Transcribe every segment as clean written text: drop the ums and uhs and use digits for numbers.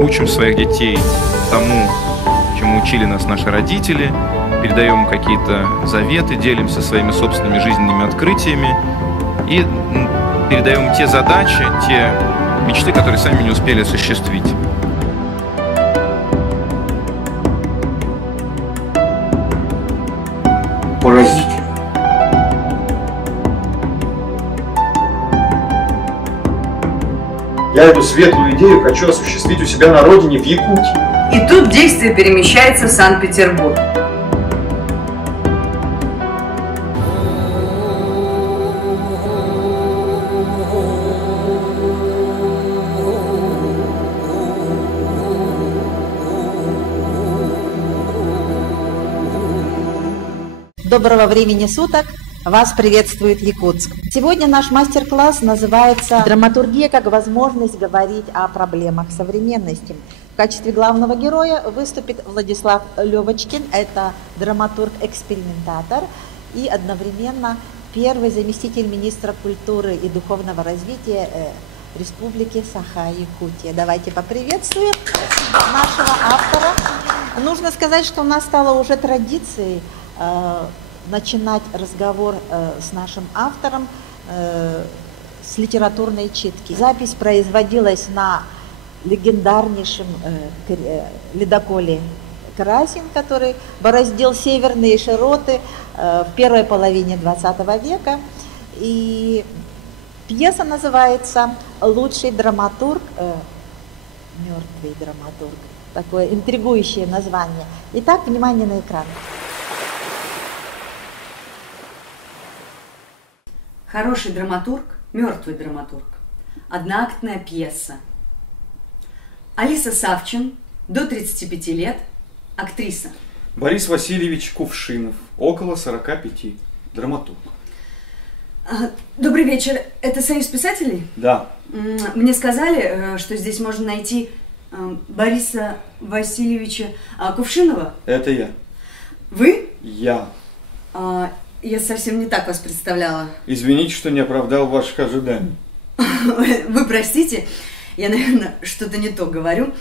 учим своих детей тому, чему учили нас наши родители, передаем какие-то заветы, делимся своими собственными жизненными открытиями и передаем те задачи, те мечты, которые сами не успели осуществить. Поразительно. Я эту светлую идею хочу осуществить у себя на родине, в Якутии. И тут действие перемещается в Санкт-Петербург. Доброго времени суток! Вас приветствует Якутск. Сегодня наш мастер-класс называется «Драматургия как возможность говорить о проблемах современности». В качестве главного героя выступит Владислав Левочкин. Это драматург-экспериментатор и одновременно первый заместитель министра культуры и духовного развития Республики Саха-Якутия. Давайте поприветствуем нашего автора. Нужно сказать, что у нас стало уже традицией начинать разговор с нашим автором с литературной читки. Запись производилась на легендарнейшем ледоколе «Красин», который бороздил северные широты в первой половине 20 века. И пьеса называется «Лучший драматург», «Мертвый драматург». Такое интригующее название. Итак, внимание на экран. Хороший драматург, мертвый драматург. Одноактная пьеса. Алиса Савчин, до 35 лет, актриса. Борис Васильевич Кувшинов, около 45, драматург. Добрый вечер. Это Союз писателей? Да. Мне сказали, что здесь можно найти Бориса Васильевича Кувшинова. Это я. Вы? Я. Я совсем не так вас представляла. Извините, что не оправдал ваших ожиданий. Вы простите, я, наверное, что-то не то говорю.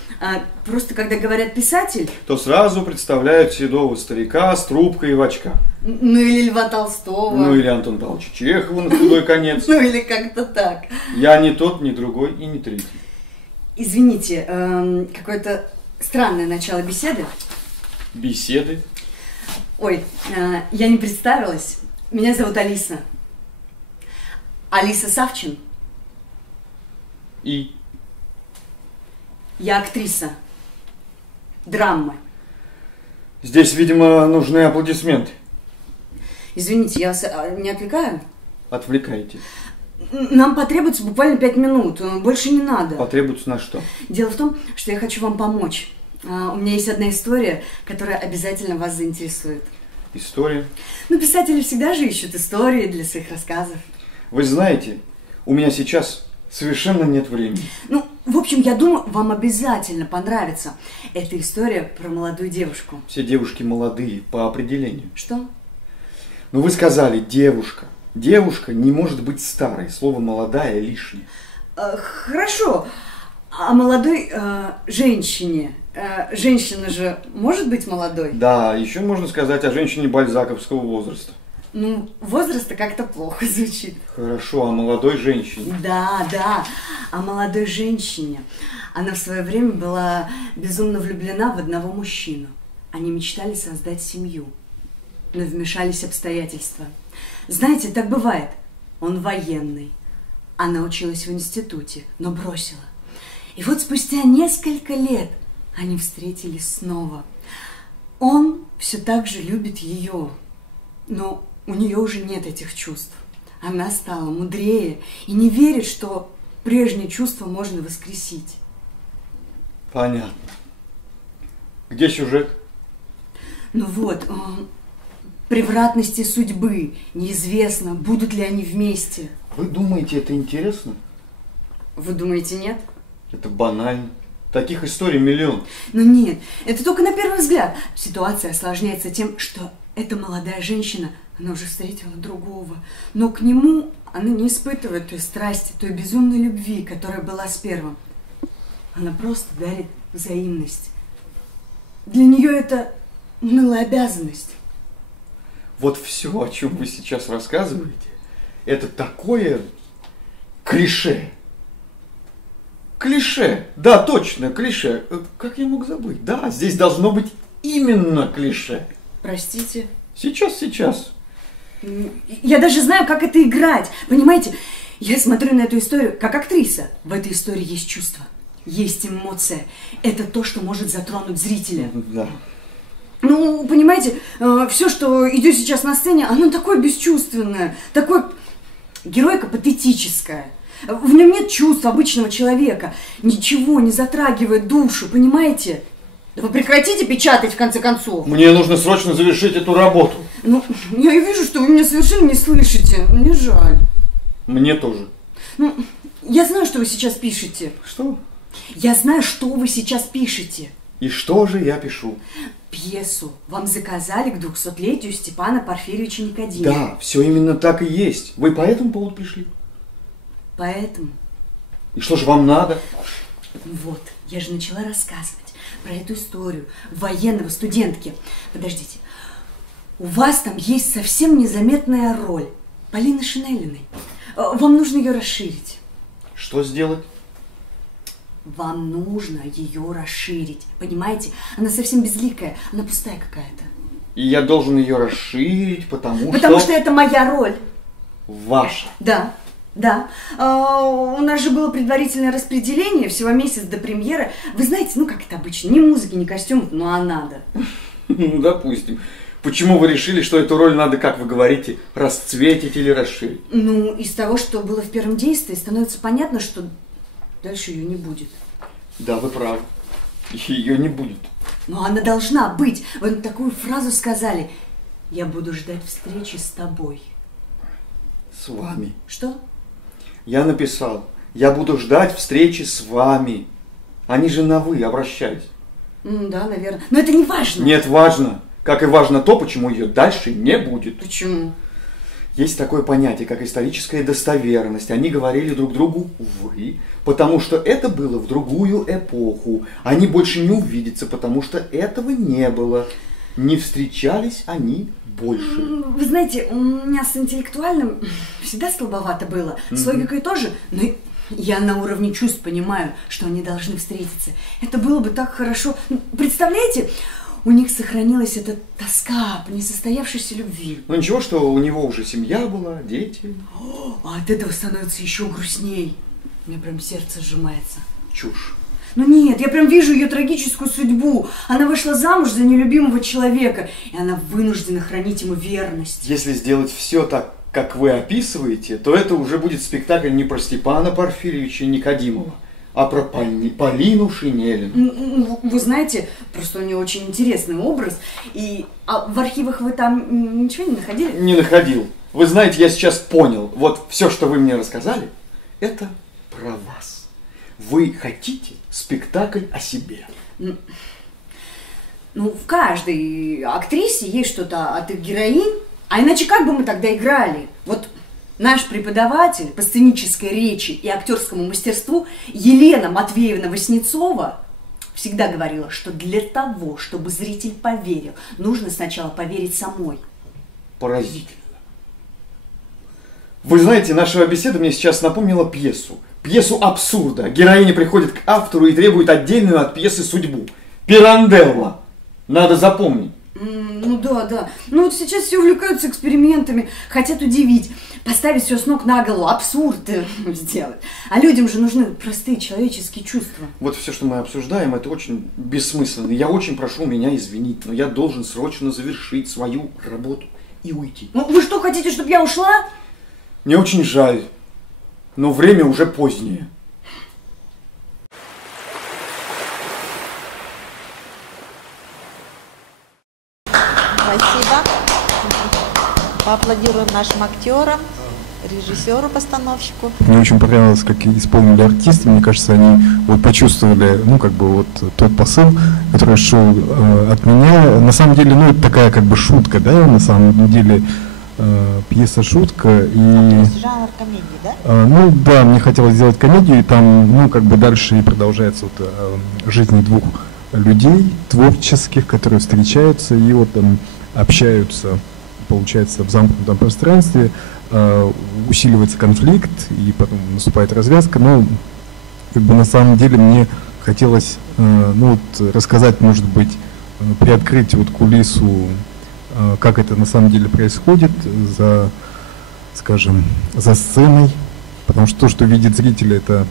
Просто когда говорят писатель... То сразу представляют седого старика с трубкой и в очках. Ну или Льва Толстого. Ну или Антона Павловича Чехова на худой конец. Ну или как-то так. Я не тот, ни другой и не третий. Извините, какое-то странное начало беседы. Беседы? Ой, я не представилась. Меня зовут Алиса. Алиса Савчин. И? Я актриса. Драмы. Здесь, видимо, нужны аплодисменты. Извините, я вас не отвлекаю? Отвлекайте. Нам потребуется буквально 5 минут. Больше не надо. Потребуется на что? Дело в том, что я хочу вам помочь. У меня есть одна история, которая обязательно вас заинтересует. История? Ну, писатели всегда же ищут истории для своих рассказов. Вы знаете, у меня сейчас совершенно нет времени. Ну, в общем, я думаю, вам обязательно понравится. Это история про молодую девушку. Все девушки молодые по определению. Что? Ну, вы сказали «девушка». Девушка не может быть старой. Слово «молодая» лишнее. Хорошо. А молодой женщине... женщина же может быть молодой? Да, еще можно сказать о женщине бальзаковского возраста. Ну, возраста как-то плохо звучит. Хорошо, о молодой женщине. Да, да, о молодой женщине. Она в свое время была безумно влюблена в одного мужчину. Они мечтали создать семью, но вмешались обстоятельства. Знаете, так бывает. Он военный. Она училась в институте, но бросила. И вот спустя несколько лет они встретились снова. Он все так же любит ее, но у нее уже нет этих чувств. Она стала мудрее и не верит, что прежние чувства можно воскресить. Понятно. Где сюжет? Ну вот, превратности судьбы. Неизвестно, будут ли они вместе. Вы думаете, это интересно? Вы думаете, нет? Это банально. Таких историй миллион. Ну нет, это только на первый взгляд. Ситуация осложняется тем, что эта молодая женщина, она уже встретила другого. Но к нему она не испытывает той страсти, той безумной любви, которая была с первым. Она просто дарит взаимность. Для нее это унылая обязанность. Вот все, о чем вы сейчас рассказываете, это такое клише. Клише. Да, точно, клише. Как я мог забыть? Да, здесь должно быть именно клише. Простите. Сейчас. Я даже знаю, как это играть. Понимаете, я смотрю на эту историю как актриса. В этой истории есть чувство, есть эмоция. Это то, что может затронуть зрителя. Да. Ну, понимаете, все, что идет сейчас на сцене, оно такое бесчувственное, такое геройка патетическая. В нем нет чувств обычного человека. Ничего не затрагивает душу, понимаете? Да вы прекратите печатать, в конце концов. Мне нужно срочно завершить эту работу. Ну, я и вижу, что вы меня совершенно не слышите. Мне жаль. Мне тоже. Ну, я знаю, что вы сейчас пишете. Что? Я знаю, что вы сейчас пишете. И что же я пишу? Пьесу вам заказали к 200-летию Степана Порфирьевича Никодимова. Да, все именно так и есть. Вы по этому поводу пришли? Поэтому... И что же вам надо? Вот, я же начала рассказывать про эту историю военного студентки. Подождите, у вас там есть совсем незаметная роль Полины Шинелиной. Вам нужно ее расширить. Что сделать? Вам нужно ее расширить. Понимаете? Она совсем безликая, она пустая какая-то. И я должен ее расширить, потому что это моя роль. Ваша. Да. Да, у нас же было предварительное распределение, всего месяц до премьеры. Вы знаете, ну как это обычно, ни музыки, ни костюмов, ну а надо. Ну, допустим. Почему вы решили, что эту роль надо, как вы говорите, расцветить или расширить? Ну, из того, что было в первом действии, становится понятно, что дальше ее не будет. Да, вы правы. Ее не будет. Но она должна быть. Вы такую фразу сказали: «Я буду ждать встречи с тобой». С вами. Что? Я написал: я буду ждать встречи с вами. Они же на «вы» обращались. Да, наверное. Но это не важно. Нет, важно. Как и важно то, почему ее дальше не будет. Почему? Есть такое понятие, как историческая достоверность. Они говорили друг другу «вы», потому что это было в другую эпоху. Они больше не увидятся, потому что этого не было. Не встречались они больше. Вы знаете, у меня с интеллектуальным всегда слабовато было. С логикой тоже, но я на уровне чувств понимаю, что они должны встретиться. Это было бы так хорошо. Представляете, у них сохранилась эта тоска по несостоявшейся любви. Ну ничего, что у него уже семья была, дети. А от этого становится еще грустней. У меня прям сердце сжимается. Чушь. Ну нет, я прям вижу ее трагическую судьбу. Она вышла замуж за нелюбимого человека, и она вынуждена хранить ему верность. Если сделать все так, как вы описываете, то это уже будет спектакль не про Степана Порфирьевича Никодимова, а про Полину Шинелину. Вы знаете, просто у нее очень интересный образ. А в архивах вы там ничего не находили? Не находил. Вы знаете, я сейчас понял. Вот все, что вы мне рассказали, это про вас. Вы хотите спектакль о себе. Ну, в каждой актрисе есть что-то от их героинь. А иначе как бы мы тогда играли? Вот наш преподаватель по сценической речи и актерскому мастерству Елена Матвеевна Васнецова всегда говорила, что для того, чтобы зритель поверил, нужно сначала поверить самой. Поразительно. Вы знаете, наша беседа мне сейчас напомнила пьесу. Пьесу абсурда. Героиня приходит к автору и требует отдельную от пьесы судьбу. Пиранделла. Надо запомнить. Ну да. Ну вот сейчас все увлекаются экспериментами, хотят удивить, поставить все с ног на голову, абсурд сделать. А людям же нужны простые человеческие чувства. Вот все, что мы обсуждаем, это очень бессмысленно. Я очень прошу меня извинить, но я должен срочно завершить свою работу и уйти. Ну вы что, хотите, чтобы я ушла? Мне очень жаль, но время уже позднее. Спасибо. Поаплодируем нашим актерам, режиссеру, постановщику. Мне очень понравилось, как исполнили артисты. Мне кажется, они вот почувствовали, ну, как бы вот тот посыл, который шел от меня. На самом деле, ну, это такая как бы шутка, да, на самом деле пьеса-шутка. И, то есть жанр комедии, да? ну да, мне хотелось сделать комедию, и там, ну, как бы дальше и продолжается вот, жизнь двух людей творческих, которые встречаются и вот общаются, получается, в замкнутом пространстве, усиливается конфликт, и потом наступает развязка, но как бы на самом деле мне хотелось, ну, вот, рассказать, может быть, приоткрыть вот кулису, как это на самом деле происходит за, скажем, за сценой, потому что то, что видит зритель, это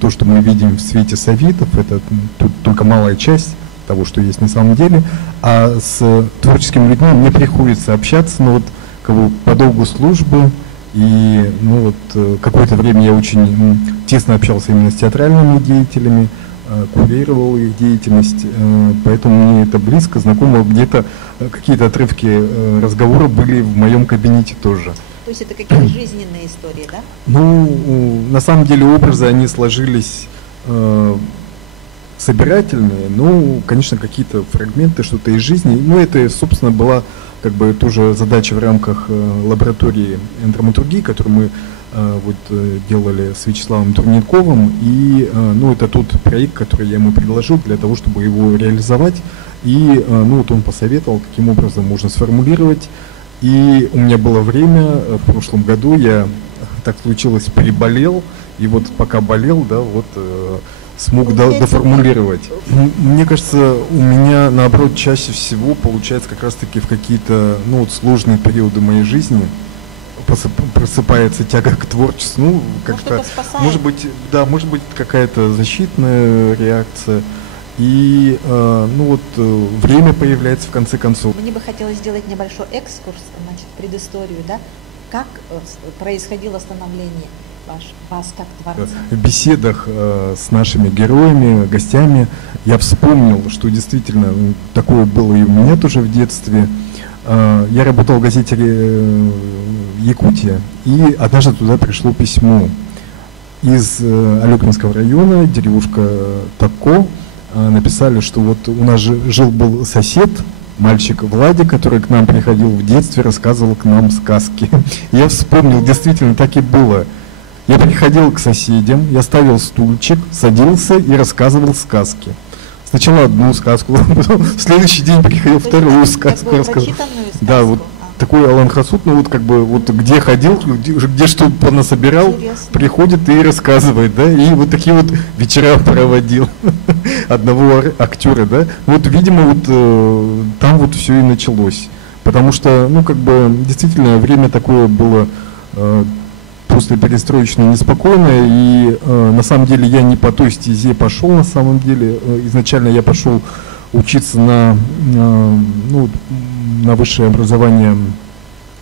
то, что мы видим в свете софитов, это тут только малая часть того, что есть на самом деле, а с творческими людьми мне приходится общаться, ну вот как бы по долгу службы, и ну вот какое-то время я очень тесно общался именно с театральными деятелями, курировал их деятельность, поэтому мне это близко, знакомо, где-то какие-то отрывки разговора были в моем кабинете тоже. То есть это какие-то жизненные истории, да? Ну, на самом деле образы, они сложились собирательные, ну, конечно, какие-то фрагменты, что-то из жизни, ну, это, собственно, была как бы тоже задача в рамках лаборатории драматургии, которую мы вот делали с Вячеславом Турниковым, и ну, это тот проект, который я ему предложил для того, чтобы его реализовать, и ну, вот он посоветовал, каким образом можно сформулировать, и у меня было время, в прошлом году я, так случилось, приболел, и вот пока болел, да, вот смог доформулировать. Мне кажется, у меня, наоборот, чаще всего получается как раз-таки в какие-то, ну, вот сложные периоды моей жизни просыпается тяга к творчеству, ну, как-то, может быть, да, может быть, какая-то защитная реакция, и, ну, вот, время появляется в конце концов. Мне бы хотелось сделать небольшой экскурс, значит, предысторию, да, как происходило становление вас как творца? В беседах с нашими героями, гостями, я вспомнил, что действительно такое было и у меня тоже в детстве. Я работал в газете «Якутия», и однажды туда пришло письмо из Алекинского района, деревушка Тако. Написали, что вот у нас жил-был сосед, мальчик Владик, который к нам приходил в детстве, рассказывал к нам сказки. Я вспомнил, действительно, так и было. Я приходил к соседям, я ставил стульчик, садился и рассказывал сказки. Сначала одну сказку, потом в следующий день приходил вторую сказку рассказывал. Да, вот такой Алан Хасут, ну вот как бы вот где ходил, где что понасобирал, приходит и рассказывает, да, и вот такие вот вечера проводил одного актера, да. Вот, видимо, вот там вот все и началось, потому что, ну как бы действительно время такое было после перестроечной неспокойное, и на самом деле я не по той стезе пошел, на самом деле. Изначально я пошел учиться на высшее образование,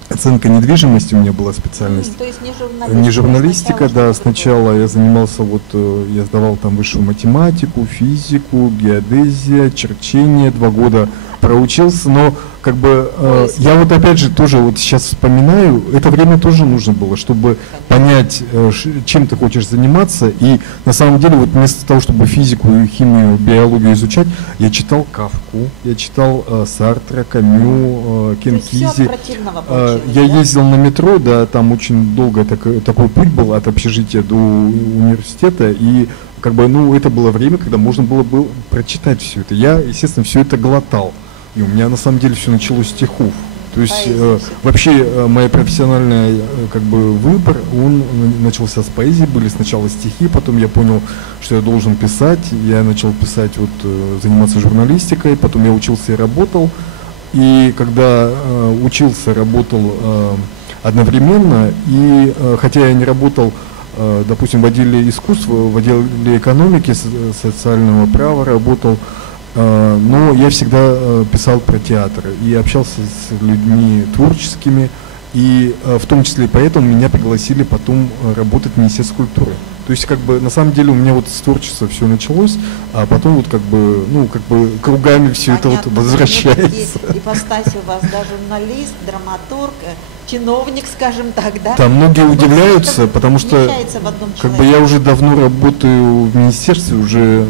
оценка недвижимости у меня была специальность. То есть не журналистика, да, сначала я занимался, вот я сдавал там высшую математику, физику, геодезия, черчение, 2 года проучился, но как бы я вот опять же тоже вот сейчас вспоминаю, это время тоже нужно было, чтобы понять, чем ты хочешь заниматься, и на самом деле вот вместо того, чтобы физику, химию, биологию изучать, я читал Кафку, я читал Сартра, Камю, Кенкизи. Я ездил на метро, да, там очень долго такой путь был от общежития до университета, и как бы, ну, это было время, когда можно было прочитать все это. Я, естественно, все это глотал. И у меня на самом деле все началось с стихов. То есть вообще моя профессиональная как бы выбор, он начался с поэзии, были сначала стихи, потом я понял, что я должен писать, я начал писать, вот заниматься журналистикой, потом я учился и работал. И когда учился, работал одновременно, и хотя я не работал, допустим, в отделе искусства, в отделе экономики, социального права работал, но я всегда писал про театр и общался с людьми творческими, и в том числе поэтому меня пригласили потом работать в Министерстве культуры. То есть как бы на самом деле у меня вот с творчества все началось, а потом вот как бы, ну как бы кругами все это вот возвращается. Ипостаси у вас, да, журналист, драматург, чиновник, скажем так, да? Там многие удивляются, потому что как бы я уже давно работаю в министерстве, уже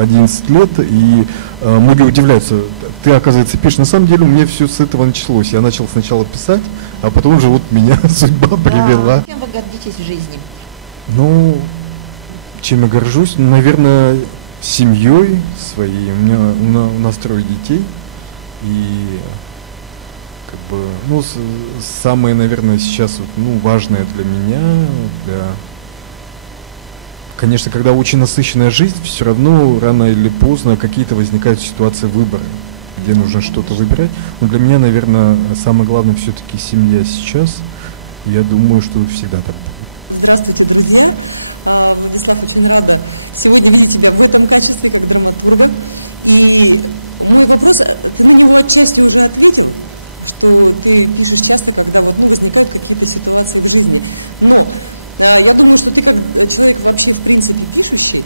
11 лет, и многие удивляются, ты, оказывается, пишешь. На самом деле у меня все с этого началось. Я начал сначала писать, а потом уже вот меня судьба привела. Чем вы гордитесь в жизни? Ну, чем я горжусь? Наверное, семьей своей. У нас 3 детей. И как бы, ну, самое, наверное, сейчас вот, ну, важное для меня, конечно, когда очень насыщенная жизнь, все равно рано или поздно какие-то возникают ситуации выбора, где нужно что-то выбирать. Но для меня, наверное, самое главное все-таки семья сейчас. Я думаю, что всегда так будет. Здравствуйте, друзья. Я очень рада сегодня видеть тебя в этом качестве, как бы, и мой вопрос, я чувствую как тоже, что ты пишешь часто, когда возникают какие-то ситуации в жизни. Но я думаю, что ты как человек вообще в принципе пишущий,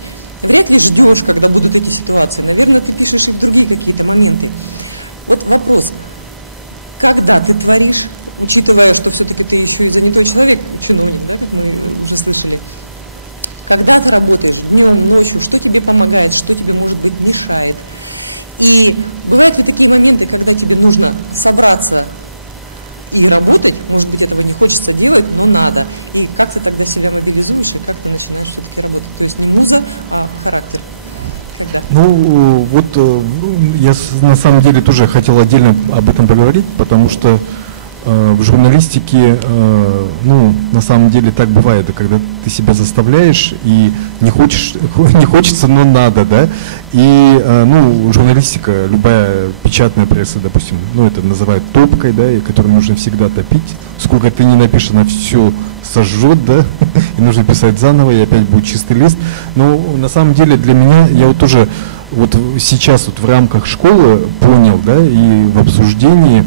вряд ли ждешь, когда будет эта ситуация. Наверное, ты пишешь в других какие-то моменты. Вот вопрос. Когда ты творишь, учитывая, что все-таки ты еще и живой человек, почему не случилось? Когда ты работаешь, что тебе помогает, что тебе, может быть, мешает? И бывают ли такие моменты, когда тебе нужно собраться и работать, может быть, это не хочется делать, не надо. И как ты тогда себя мобилизуешь, как ты можешь измениться характер? Ну, вот я на самом деле тоже хотел отдельно об этом поговорить, потому что в журналистике, ну, на самом деле так бывает, когда ты себя заставляешь и не хочется, но надо, да, и, ну, журналистика, любая печатная пресса, допустим, ну, это называют топкой, да, и которую нужно всегда топить, сколько ты не напишешь, она все сожжет, да, и нужно писать заново, и опять будет чистый лист, но на самом деле для меня, я вот тоже вот сейчас вот в рамках школы понял, да, и в обсуждении,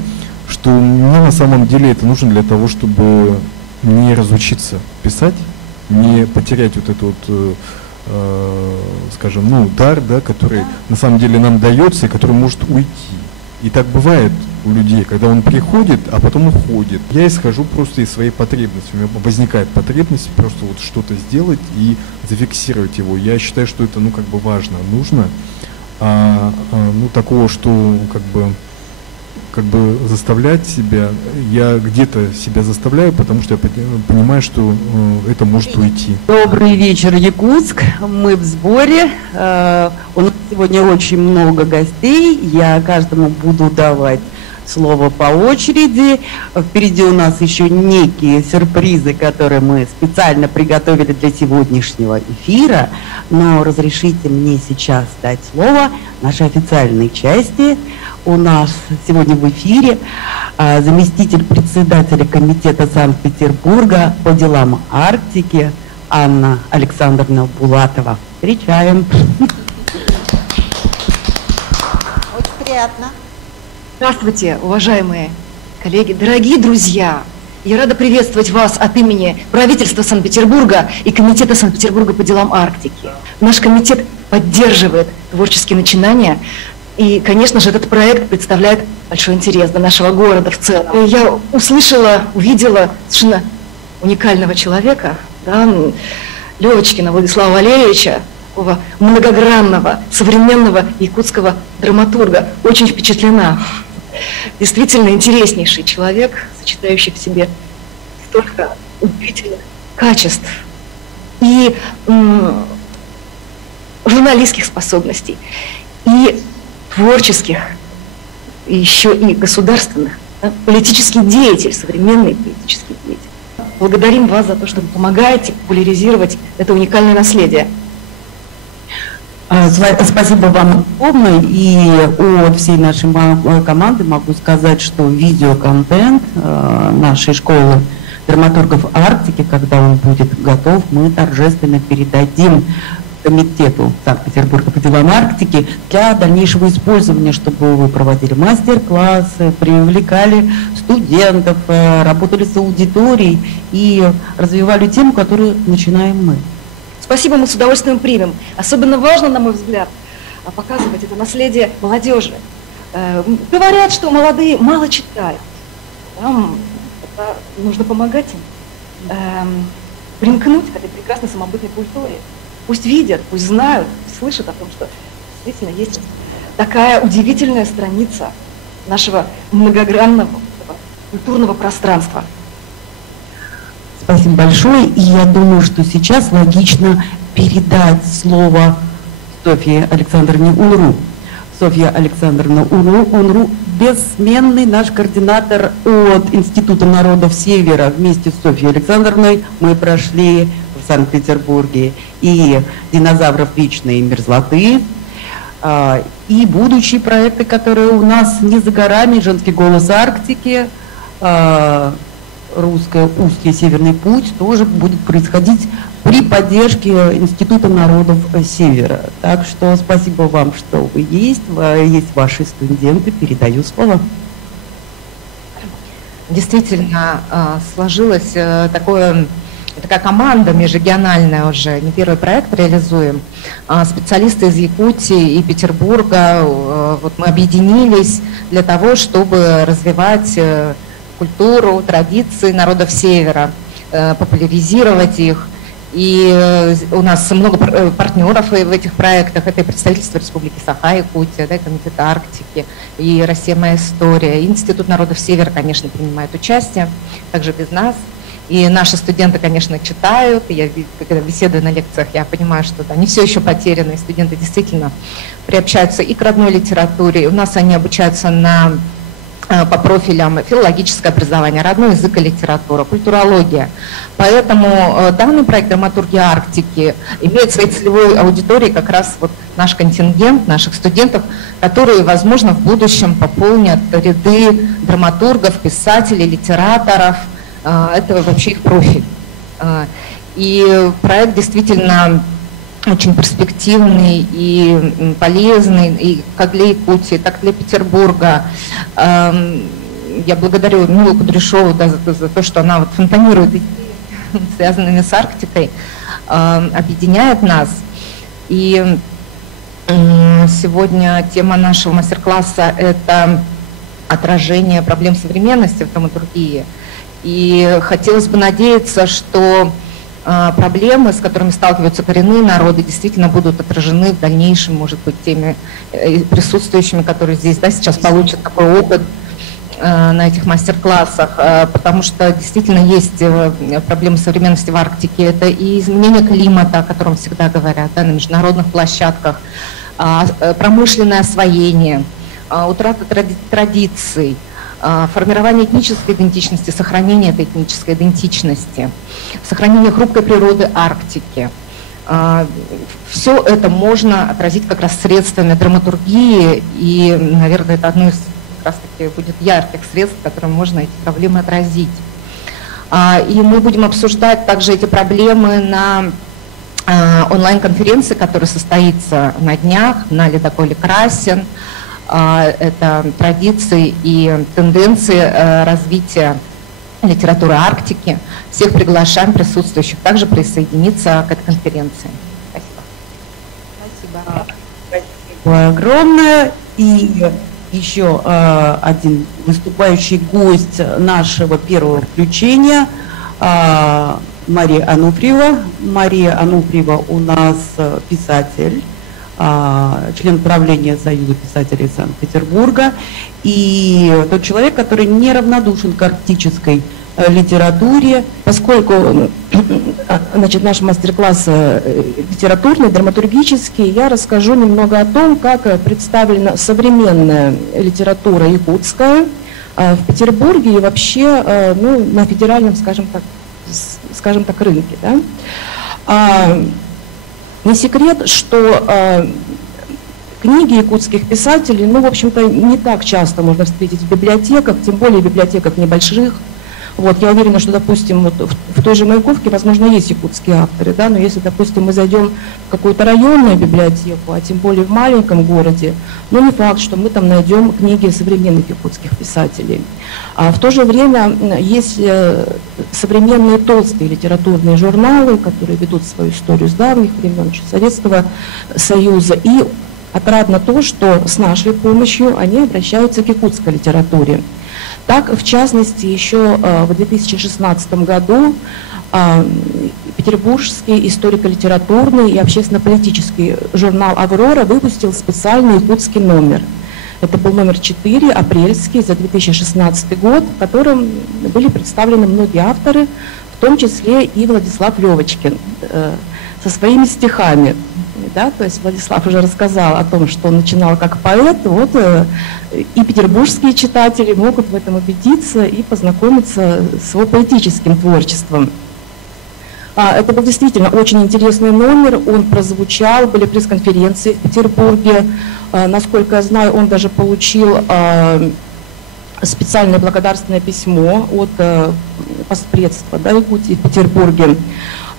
что мне на самом деле это нужно для того, чтобы не разучиться писать, не потерять вот этот вот, скажем, ну, дар, да, который на самом деле нам дается и который может уйти. И так бывает у людей, когда он приходит, а потом уходит. Я исхожу просто из своей потребности. У меня возникает потребность просто вот что-то сделать и зафиксировать его. Я считаю, что это, ну, как бы важно, нужно. Ну, такого, что как бы заставлять себя, я где-то себя заставляю, потому что я понимаю, что это может уйти. Добрый вечер, Якутск. Мы в сборе. У нас сегодня очень много гостей. Я каждому буду давать слово по очереди. Впереди у нас еще некие сюрпризы, которые мы специально приготовили для сегодняшнего эфира. Но разрешите мне сейчас дать слово нашей официальной части. У нас сегодня в эфире заместитель председателя комитета Санкт-Петербурга по делам Арктики Анна Александровна Булатова. Встречаем. Очень приятно. Здравствуйте, уважаемые коллеги, дорогие друзья! Я рада приветствовать вас от имени правительства Санкт-Петербурга и комитета Санкт-Петербурга по делам Арктики. Наш комитет поддерживает творческие начинания. И, конечно же, этот проект представляет большой интерес для нашего города в целом. Я услышала, увидела совершенно уникального человека, да, Левочкина Владислава Валерьевича, такого многогранного, современного якутского драматурга. Очень впечатлена. Действительно интереснейший человек, сочетающий в себе столько удивительных качеств и журналистских способностей, и творческих, и еще и государственных, да, политический деятель, современный политический деятель. Благодарим вас за то, что вы помогаете популяризировать это уникальное наследие. Спасибо вам огромное. И от всей нашей команды могу сказать, что видеоконтент нашей школы драматургов Арктики, когда он будет готов, мы торжественно передадим комитету Санкт-Петербурга по делам Арктики для дальнейшего использования, чтобы вы проводили мастер-классы, привлекали студентов, работали с аудиторией и развивали тему, которую начинаем мы. Спасибо, мы с удовольствием примем. Особенно важно, на мой взгляд, показывать это наследие молодежи. Говорят, что молодые мало читают. Нужно помогать им примкнуть к этой прекрасной самобытной культуре. Пусть видят, пусть знают, слышат о том, что действительно есть такая удивительная страница нашего многогранного культурного пространства. Спасибо большое. И я думаю, что сейчас логично передать слово Софье Александровне Унру. Софья Александровна Унру – бессменный наш координатор от Института народов Севера. Вместе с Софьей Александровной мы прошли в Санкт-Петербурге и «Динозавров вечной мерзлоты», и будущие проекты, которые у нас не за горами: «Женский голос Арктики», «Русское устье, Северный путь», тоже будет происходить при поддержке Института народов Севера. Так что спасибо вам, что вы есть ваши студенты. Передаю слово. Действительно, сложилась такая команда межрегиональная уже, не первый проект реализуем. Специалисты из Якутии и Петербурга, вот мы объединились для того, чтобы развивать культуру, традиции народов Севера, популяризировать их. И у нас много партнеров в этих проектах. Это и представительство Республики Саха-Якутия, да, Комитет Арктики, и «Россия. Моя история». И Институт народов Севера, конечно, принимает участие, также без нас. И наши студенты, конечно, читают. И я, когда беседую на лекциях, я понимаю, что да, не все еще потеряно. И студенты действительно приобщаются и к родной литературе. И у нас они обучаются по профилям филологическое образование, родной язык и литература, культурология. Поэтому данный проект «Драматургия Арктики» имеет своей целевой аудиторией как раз вот наш контингент, наших студентов, которые, возможно, в будущем пополнят ряды драматургов, писателей, литераторов. Это вообще их профиль. И проект действительно очень перспективный и полезный, и как для Якутии, так и для Петербурга. Я благодарю Милу Кудряшову за то, что она вот фонтанирует идеи, связанными с Арктикой, объединяет нас. И сегодня тема нашего мастер-класса – это отражение проблем современности в драматургии. И хотелось бы надеяться, что проблемы, с которыми сталкиваются коренные народы, действительно будут отражены в дальнейшем, может быть, теми присутствующими, которые здесь, да, сейчас получат такой опыт на этих мастер-классах, потому что действительно есть проблемы современности в Арктике. Это и изменение климата, о котором всегда говорят, да, на международных площадках, промышленное освоение, утрата традиций, формирование этнической идентичности, сохранение этой этнической идентичности, сохранение хрупкой природы Арктики. Все это можно отразить как раз средствами драматургии, и, наверное, это одно из как раз-таки будет ярких средств, которым можно эти проблемы отразить. И мы будем обсуждать также эти проблемы на онлайн-конференции, которая состоится на днях на ледоколе «Красин». Это традиции и тенденции развития литературы Арктики. Всех приглашаем присутствующих также присоединиться к этой конференции. Спасибо. Спасибо огромное. И еще один выступающий гость нашего первого включения Мария Ануфриева. Мария Ануфриева у нас писатель, член правления Союза писателей Санкт-Петербурга, и тот человек, который неравнодушен к арктической литературе, поскольку значит, наш мастер-класс литературный, драматургический, я расскажу немного о том, как представлена современная литература якутская в Петербурге и вообще ну, на федеральном, скажем так, рынке. Да? Не секрет, что книги якутских писателей, ну, в общем-то, не так часто можно встретить в библиотеках, тем более в библиотеках небольших. Вот, я уверена, что, допустим, вот в той же Маяковке, возможно, есть якутские авторы, да, но если, допустим, мы зайдем в какую-то районную библиотеку, а тем более в маленьком городе, ну, не факт, что мы там найдем книги современных якутских писателей. А в то же время есть современные толстые литературные журналы, которые ведут свою историю с давних времен, еще Советского Союза, и отрадно то, что с нашей помощью они обращаются к якутской литературе. Так, в частности, еще в 2016 году Петербургский историко-литературный и общественно-политический журнал «Аврора» выпустил специальный якутский номер. Это был номер 4, апрельский, за 2016 год, в котором были представлены многие авторы, в том числе и Владислав Левочкин со своими стихами. Да, то есть Владислав уже рассказал о том, что он начинал как поэт, вот и петербургские читатели могут в этом убедиться и познакомиться с его поэтическим творчеством. Это был действительно очень интересный номер, он прозвучал, были пресс-конференции в Петербурге. Насколько я знаю, он даже получил специальное благодарственное письмо от постпредства, да, Якутии в Петербурге.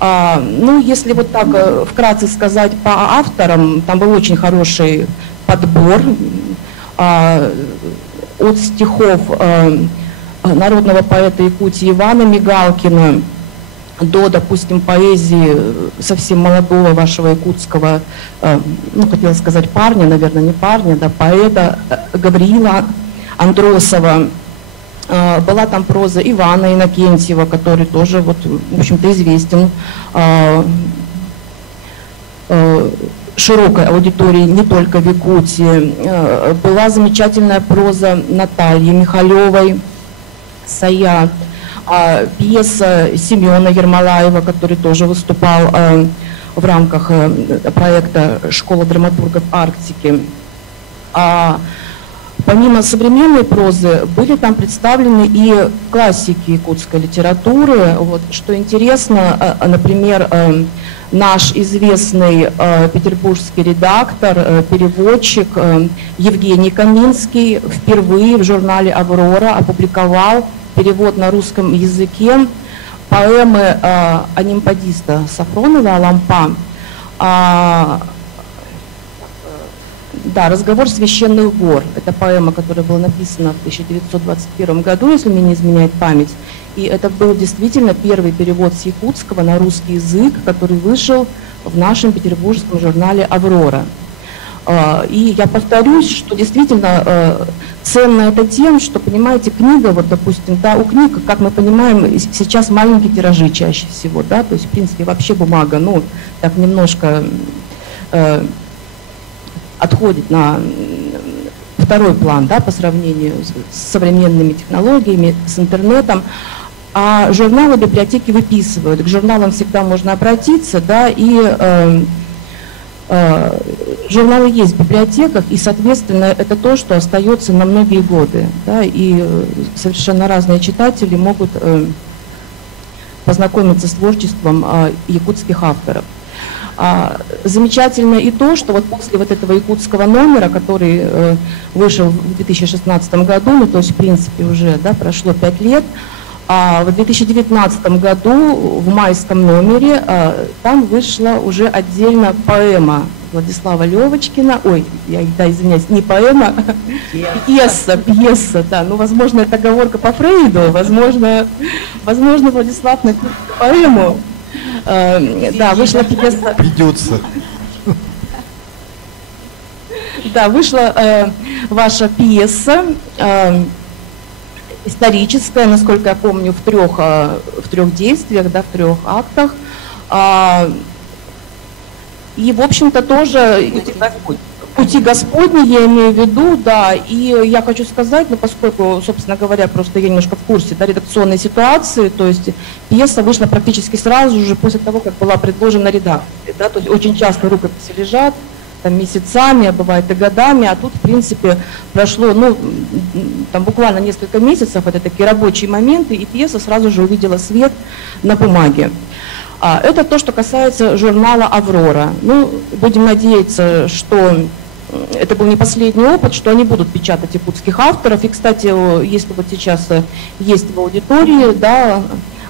Ну, если вот так вкратце сказать по авторам, там был очень хороший подбор от стихов народного поэта Якутии Ивана Мигалкина до, допустим, поэзии совсем молодого вашего якутского, ну, хотела сказать парня, наверное, не парня, да, поэта Гавриила Андросова. Была там проза Ивана Иннокентьева, который тоже, вот, в общем-то, известен широкой аудитории, не только в Якутии. Была замечательная проза Натальи Михалевой «Саят», пьеса Семена Ермолаева, который тоже выступал в рамках проекта «Школа драматургов Арктики». Помимо современной прозы были там представлены и классики якутской литературы. Вот, что интересно, например, наш известный петербургский редактор, переводчик Евгений Каминский впервые в журнале «Аврора» опубликовал перевод на русском языке поэмы анимпадиста Сафронова «Лампа». Да, «Разговор священных гор». Это поэма, которая была написана в 1921 году, если мне не изменяет память. И это был действительно первый перевод с якутского на русский язык, который вышел в нашем петербургском журнале «Аврора». И я повторюсь, что действительно ценно это тем, что, понимаете, книга, вот, допустим, да, у книг, как мы понимаем, сейчас маленькие тиражи чаще всего, да, то есть, в принципе, вообще бумага, ну, так немножко отходит на второй план, да, по сравнению с современными технологиями, с интернетом. А журналы библиотеки выписывают. К журналам всегда можно обратиться, да, и журналы есть в библиотеках, и, соответственно, это то, что остается на многие годы, да, и совершенно разные читатели могут познакомиться с творчеством якутских авторов. Замечательно и то, что вот после вот этого якутского номера, который вышел в 2016 году, ну, то есть, в принципе, уже, да, прошло 5 лет, в 2019 году в майском номере там вышла уже отдельно поэма Владислава Левочкина, ой, да, извиняюсь, не поэма, пьеса, да, ну, возможно, это оговорка по Фрейду, возможно, Владислав написал поэму. Да, вышла пьеса. Придется. Да, вышла ваша пьеса, историческая, насколько я помню, в трех действиях, да, в 3 актах. И, в общем-то, тоже «Пути Господни», я имею в виду, да, и я хочу сказать, ну, поскольку, собственно говоря, просто я немножко в курсе, да, редакционной ситуации, то есть пьеса вышла практически сразу же после того, как была предложена редакции, да, то есть очень часто рукописи лежат там месяцами, а бывает и годами, а тут, в принципе, прошло, ну, там буквально несколько месяцев, это такие рабочие моменты, и пьеса сразу же увидела свет на бумаге. Это то, что касается журнала «Аврора». Ну, будем надеяться, что это был не последний опыт, что они будут печатать якутских авторов. И, кстати, если вот сейчас есть в аудитории, да,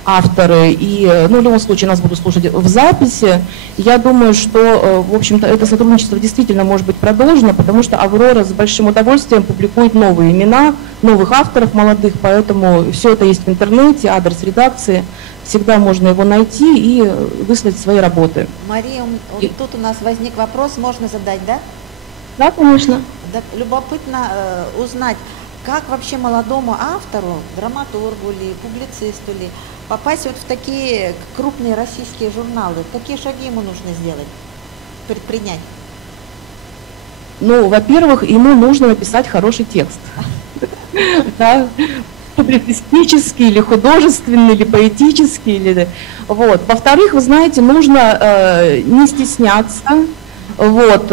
авторы, и, ну, в любом случае нас будут слушать в записи, я думаю, что, в общем-то, это сотрудничество действительно может быть продолжено, потому что «Аврора» с большим удовольствием публикует новые имена, новых авторов молодых, поэтому все это есть в интернете, адрес редакции, всегда можно его найти и выслать свои работы. Мария, тут у нас возник вопрос, можно задать, да? Да, конечно. Да, любопытно узнать, как вообще молодому автору, драматургу ли, публицисту ли, попасть вот в такие крупные российские журналы? Какие шаги ему нужно сделать, предпринять? Ну, во-первых, ему нужно написать хороший текст. Публицистический, или художественный, или поэтический. Или... Вот. Во-вторых, вы знаете, нужно не стесняться, вот,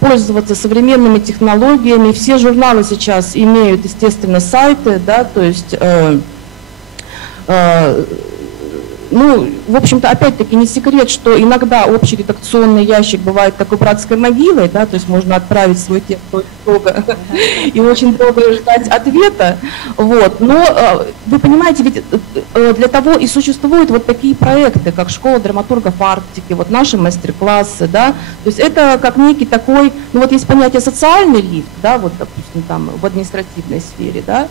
пользоваться современными технологиями. Все журналы сейчас имеют, естественно, сайты, да, то есть, ну, в общем-то, опять-таки не секрет, что иногда общий редакционный ящик бывает такой братской могилой, да, то есть можно отправить свой текст очень долго и очень долго ждать ответа, вот. Но вы понимаете, ведь для того и существуют вот такие проекты, как школа драматургов Арктики, вот наши мастер-классы, да, то есть это как некий такой, ну вот есть понятие социальный лифт, да, вот, допустим, там в административной сфере, да,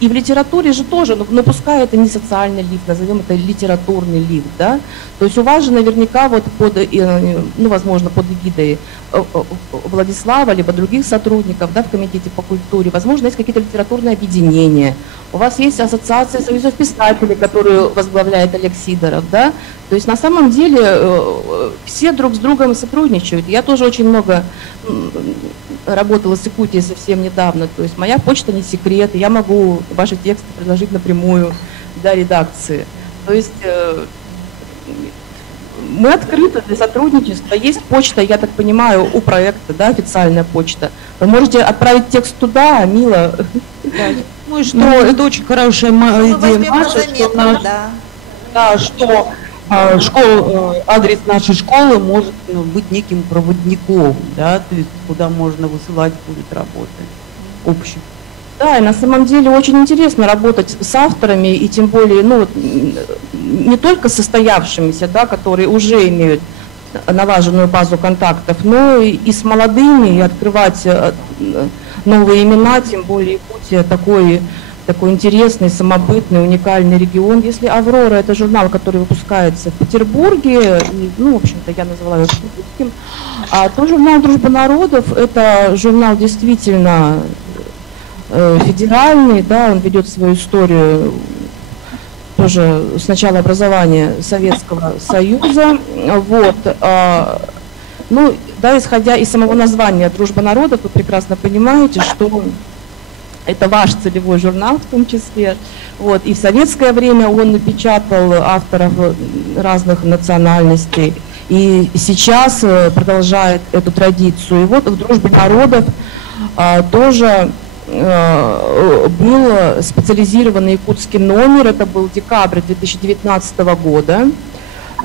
и в литературе же тоже, но пускай это не социальный лифт, назовем это литературный лифт, да, то есть у вас же наверняка вот под, ну, возможно, под эгидой Владислава, либо других сотрудников, да, в комитете по культуре, возможно, есть какие-то литературные объединения, у вас есть ассоциация союзов писателей, которую возглавляет Олег Сидоров, да, то есть на самом деле все друг с другом сотрудничают. Я тоже очень много работала с Якутией совсем недавно, то есть моя почта не секрет, я могу ваши тексты предложить напрямую для редакции. То есть мы открыты для сотрудничества, есть почта, я так понимаю, у проекта, да, официальная почта. Вы можете отправить текст туда, Мила. Ну и что, это очень хорошая идея Маша, что адрес нашей школы может быть неким проводником, да, то есть куда можно высылать будет работы общие. Да, и на самом деле очень интересно работать с авторами, и тем более, ну, не только состоявшимися, да, которые уже имеют налаженную базу контактов, но и с молодыми, и открывать новые имена, тем более Якутия такой интересный, самобытный, уникальный регион. Если «Аврора» — это журнал, который выпускается в Петербурге, ну, в общем-то, я назвала его петербургским, то журнал «Дружба народов» — это журнал действительно федеральный, да, он ведет свою историю тоже с начала образования Советского Союза, вот. Ну, да, исходя из самого названия «Дружба народов», вы прекрасно понимаете, что это ваш целевой журнал в том числе. Вот. И в советское время он напечатал авторов разных национальностей. И сейчас продолжает эту традицию. И вот в «Дружбе народов» тоже был специализированный якутский номер. Это был декабрь 2019 года.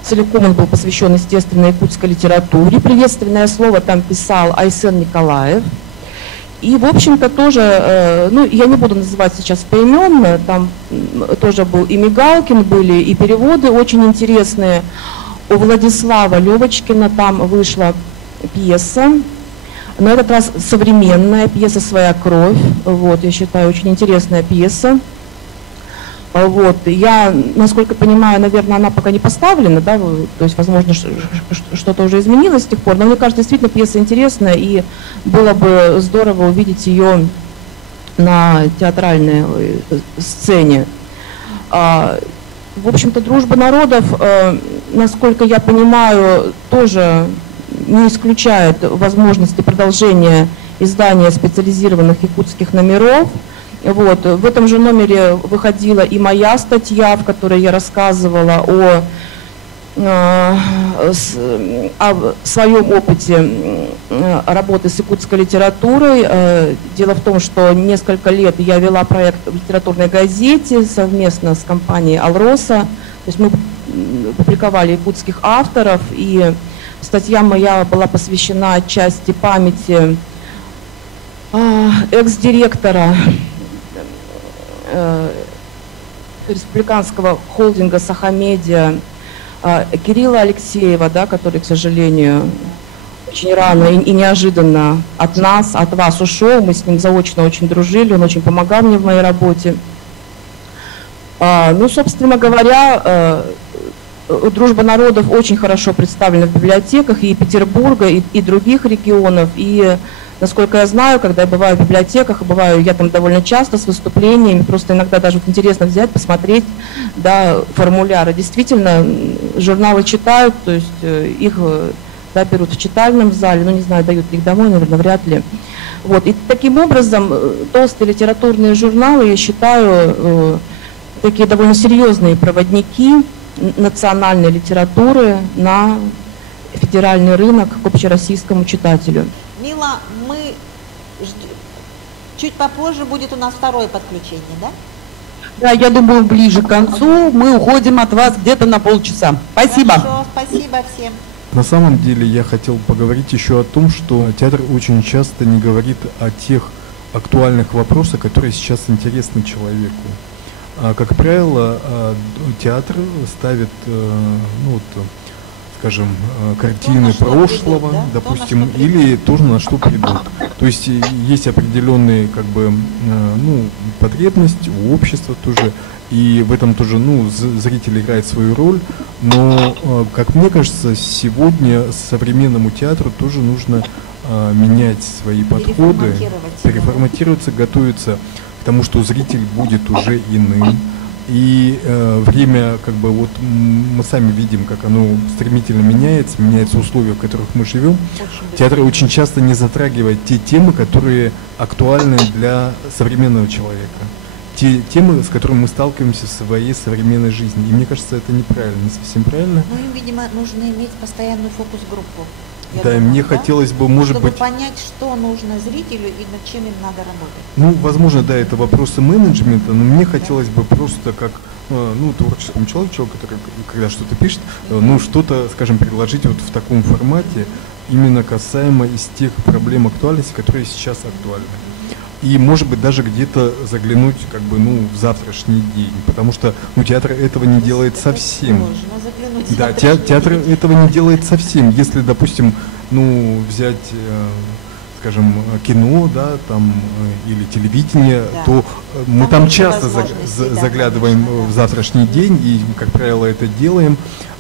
Целиком он был посвящен, естественно, якутской литературе. Приветственное слово там писал Айсен Николаев. И, в общем-то, тоже, ну, я не буду называть сейчас поименно, там тоже был и Мигалкин, были и переводы очень интересные. У Владислава Левочкина там вышла пьеса, на этот раз современная пьеса «Своя кровь», вот, я считаю, очень интересная пьеса. Вот, я, насколько понимаю, наверное, она пока не поставлена, да, то есть, возможно, что-то уже изменилось с тех пор, но мне кажется, действительно пьеса интересная, и было бы здорово увидеть ее на театральной сцене. В общем-то, «Дружба народов», насколько я понимаю, тоже не исключает возможности продолжения издания специализированных якутских номеров. Вот. В этом же номере выходила и моя статья, в которой я рассказывала о своем опыте работы с якутской литературой. Дело в том, что несколько лет я вела проект в литературной газете совместно с компанией «Алроса». То есть мы публиковали якутских авторов, и статья моя была посвящена отчасти памяти экс-директора республиканского холдинга «Сахамедиа» Кирилла Алексеева, да, который, к сожалению, очень рано и неожиданно от нас, от вас ушел. Мы с ним заочно очень дружили, он очень помогал мне в моей работе. Ну, собственно говоря, «Дружба народов» очень хорошо представлена в библиотеках и Петербурга, и других регионов. И насколько я знаю, когда я бываю в библиотеках, и бываю я там довольно часто с выступлениями, просто иногда даже вот интересно взять, посмотреть, да, формуляры. Действительно, журналы читают, то есть их, да, берут в читальном зале, ну не знаю, дают ли их домой, наверное, вряд ли. Вот. И таким образом толстые литературные журналы, я считаю, такие довольно серьезные проводники национальной литературы на федеральный рынок к общероссийскому читателю. Мила, мы чуть попозже будет у нас второе подключение, да? Да, я думаю, ближе к концу мы уходим от вас где-то на полчаса. Спасибо. Хорошо, спасибо всем. На самом деле я хотел поговорить еще о том, что театр очень часто не говорит о тех актуальных вопросах, которые сейчас интересны человеку. Как правило, театр ставит, ну, вот, скажем, картины прошлого, придут, да? Допустим, или то, на что придут. То есть есть определенные, как бы, ну, потребности у общества тоже, и в этом тоже, ну, зритель играет свою роль. Но, как мне кажется, сегодня современному театру тоже нужно менять свои подходы, переформатироваться, готовиться к тому, что зритель будет уже иным. И время, как бы, вот мы сами видим, как оно стремительно меняются условия, в которых мы живем. Театр очень часто не затрагивает те темы, которые актуальны для современного человека. Те темы, с которыми мы сталкиваемся в своей современной жизни. И мне кажется, это неправильно, не совсем правильно. Ну, им, видимо, нужно иметь постоянную фокус-группу. Да, думаю, мне хотелось бы, может быть... Чтобы понять, что нужно зрителю и над чем им надо работать. Ну, возможно, да, это вопросы менеджмента, но мне хотелось бы просто как, ну, творческому человеку, который, когда что-то пишет, ну, что-то, скажем, предложить вот в таком формате, именно касаемо из тех проблем актуальности, которые сейчас актуальны. И, может быть, даже где-то заглянуть, как бы, ну, в завтрашний день, потому что, ну, театр этого не делает совсем. Да, театр этого не делает совсем. Если, допустим, ну, взять, скажем, кино, да, там, или телевидение, да, то мы там часто заглядываем в завтрашний день, и, как правило, это делаем.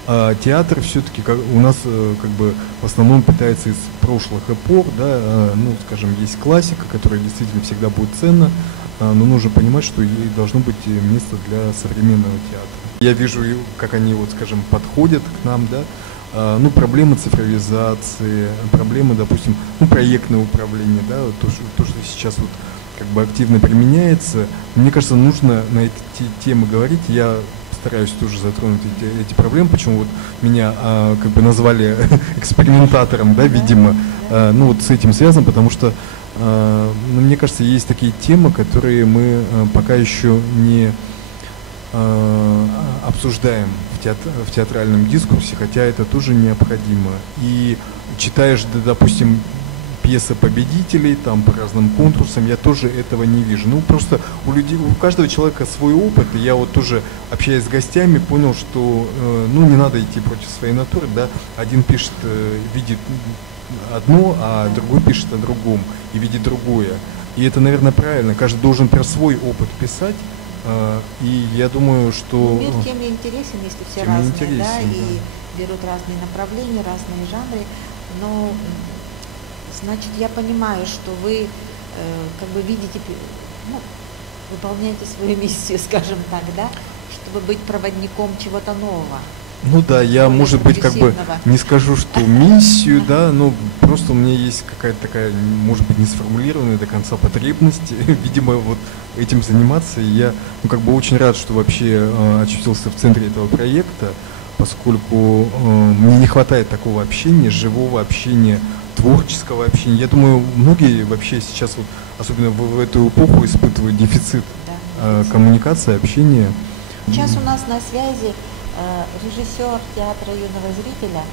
А театр все-таки у нас, как бы, в основном питается из прошлых эпох, да, ну, скажем, есть классика, которая действительно всегда будет ценна, но нужно понимать, что ей должно быть место для современного театра. Я вижу, как они, вот, скажем, подходят к нам, да, ну, проблемы цифровизации, проблемы, допустим, ну, проектное управление, да, то, что сейчас вот, как бы, активно применяется. Мне кажется, нужно на эти темы говорить. Я стараюсь тоже затронуть эти проблемы, почему вот меня, как бы, назвали экспериментатором, да, видимо, ну, вот с этим связано, потому что, ну, мне кажется, есть такие темы, которые мы пока еще не обсуждаем в театральном дискурсе, хотя это тоже необходимо. И читаешь, допустим, пьесы победителей, там, по разным конкурсам, я тоже этого не вижу. Ну, просто у людей, у каждого человека свой опыт, и я вот тоже, общаясь с гостями, понял, что, ну, не надо идти против своей натуры, да, один пишет, видит одно, а другой пишет о другом и видит другое. И это, наверное, правильно, каждый должен про свой опыт писать, и я думаю, что... Мир тем и интересен, если все разные, да, и берут разные направления, разные жанры, но... Значит, я понимаю, что вы, как бы, видите, ну, выполняете свою миссию, скажем так, да, чтобы быть проводником чего-то нового. Ну да, я, может быть, как бы не скажу, что миссию, да, но просто у меня есть какая-то такая, может быть, не сформулированная до конца потребность, видимо, вот этим заниматься. И я, ну, как бы, очень рад, что вообще очутился в центре этого проекта, поскольку мне не хватает такого общения, живого общения, творческого общения. Я думаю, многие вообще сейчас, вот, особенно в эту эпоху, испытывают дефицит, коммуникации, общения. Сейчас у нас на связи режиссер театра юного зрителя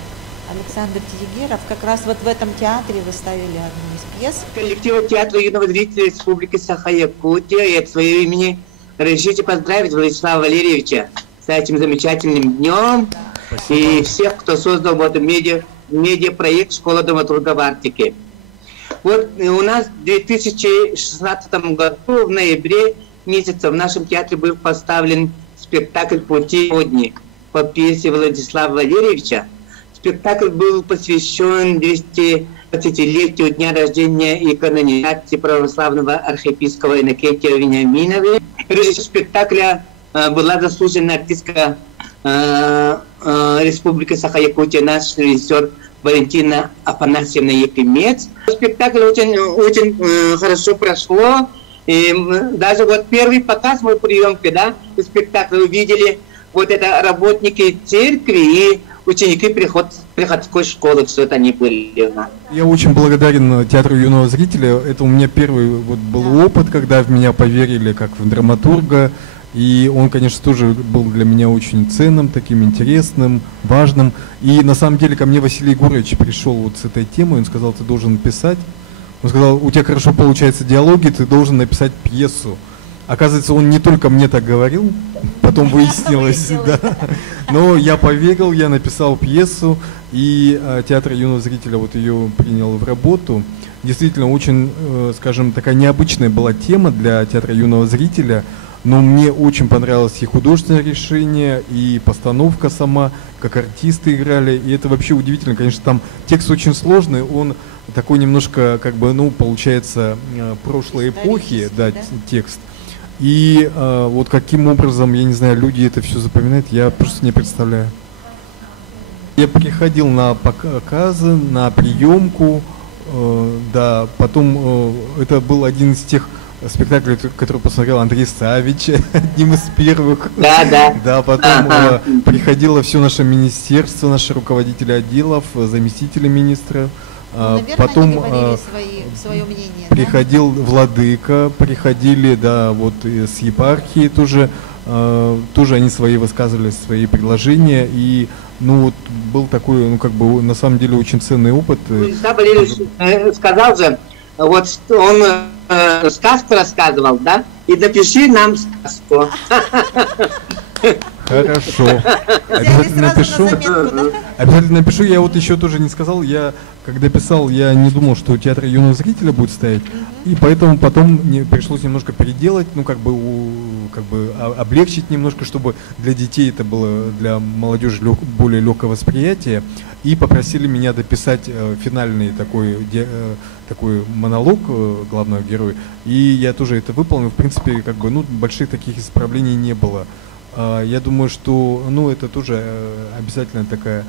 Александр Тигеров. Как раз вот в этом театре вы ставили одну из пьес. Коллектива театра юного зрителя Республики Саха-Якутия и от своего имени разрешите поздравить Владислава Валерьевича с этим замечательным днем. Спасибо. И всех, кто создал вот медиапроект «Школа драматурга в Арктике». Вот у нас в 2016 году, в ноябре месяце, в нашем театре был поставлен спектакль «Пути по дни» по пьесе Владислава Валерьевича. Спектакль был посвящен 220-летию дня рождения и канонизации православного архиепископа Иннокентия Вениаминова. Режиссер спектакля была заслуженная артистка Республики Саха-Якутия, наш режиссер Валентина Афанасьевна Ефимец. Спектакль очень хорошо прошло. И даже вот первый показ, мой приемки, да, спектакль увидели вот это работники церкви и ученики приходской школы, все это они были. Я очень благодарен театру юного зрителя. Это у меня первый вот был опыт, когда в меня поверили как в драматурга. И он, конечно, тоже был для меня очень ценным, таким интересным, важным. И на самом деле ко мне Василий Егорович пришел вот с этой темой, он сказал, ты должен писать. Он сказал, у тебя хорошо получаются диалоги, ты должен написать пьесу. Оказывается, он не только мне так говорил, потом выяснилось, да. Но я поверил, я написал пьесу, и театр юного зрителя вот ее принял в работу. Действительно, очень, скажем, такая необычная была тема для театра юного зрителя, но мне очень понравилось и художественное решение, и постановка сама, как артисты играли, и это вообще удивительно. Конечно, там текст очень сложный, он такой немножко, как бы, ну, получается, прошлой эпохи, да, текст. И вот каким образом, я не знаю, люди это все запоминают, я просто не представляю. Я приходил на показы, на приемку, да, потом это был один из тех спектакль, который посмотрел Андрей Савич, одним из первых. Да, да. Да, потом приходило все наше министерство, наши руководители отделов, заместители министра. Наверное, потом они говорили свое мнение. Приходил, да? Владыка, приходили, да, вот с епархии тоже, тоже они свои высказывали, свои предложения. И, ну, вот был такой, ну, как бы, на самом деле, очень ценный опыт. Да, Валерий сказал же, вот он сказку рассказывал, да? И напиши нам сказку. Хорошо. Обязательно напишу. Обязательно напишу. Я вот еще тоже не сказал, я когда писал, я не думал, что театр юного зрителя будет стоять. И поэтому потом мне пришлось немножко переделать, ну как бы облегчить немножко, чтобы для детей это было, для молодежи более легкое восприятие. И попросили меня дописать финальный такой монолог главного героя. И я тоже это выполнил. В принципе, как бы, ну, больших таких исправлений не было. Я думаю, что, ну, это тоже обязательно такая,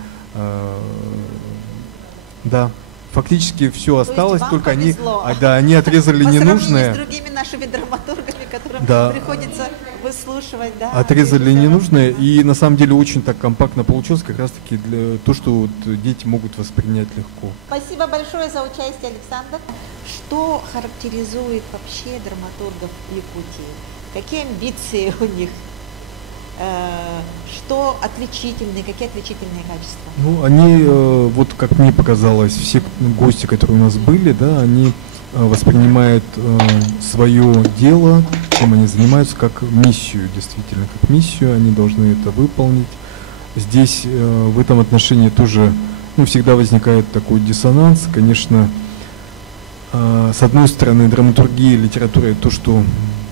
да, фактически все осталось, только они, да, они отрезали ненужное. По сравнению с другими нашими драматургами, которым да, приходится выслушивать, да. Отрезали ненужное, и на самом деле очень так компактно получилось, как раз таки для то, что вот дети могут воспринять легко. Спасибо большое за участие, Александр. Что характеризует вообще драматургов Якутии? Какие амбиции у них? Что отличительные, какие отличительные качества? Ну, они, вот как мне показалось, все гости, которые у нас были, да, они воспринимают свое дело, чем они занимаются, как миссию, действительно, как миссию, они должны это выполнить. Здесь в этом отношении тоже, ну, всегда возникает такой диссонанс, конечно. С одной стороны, драматургия, литература — это то, что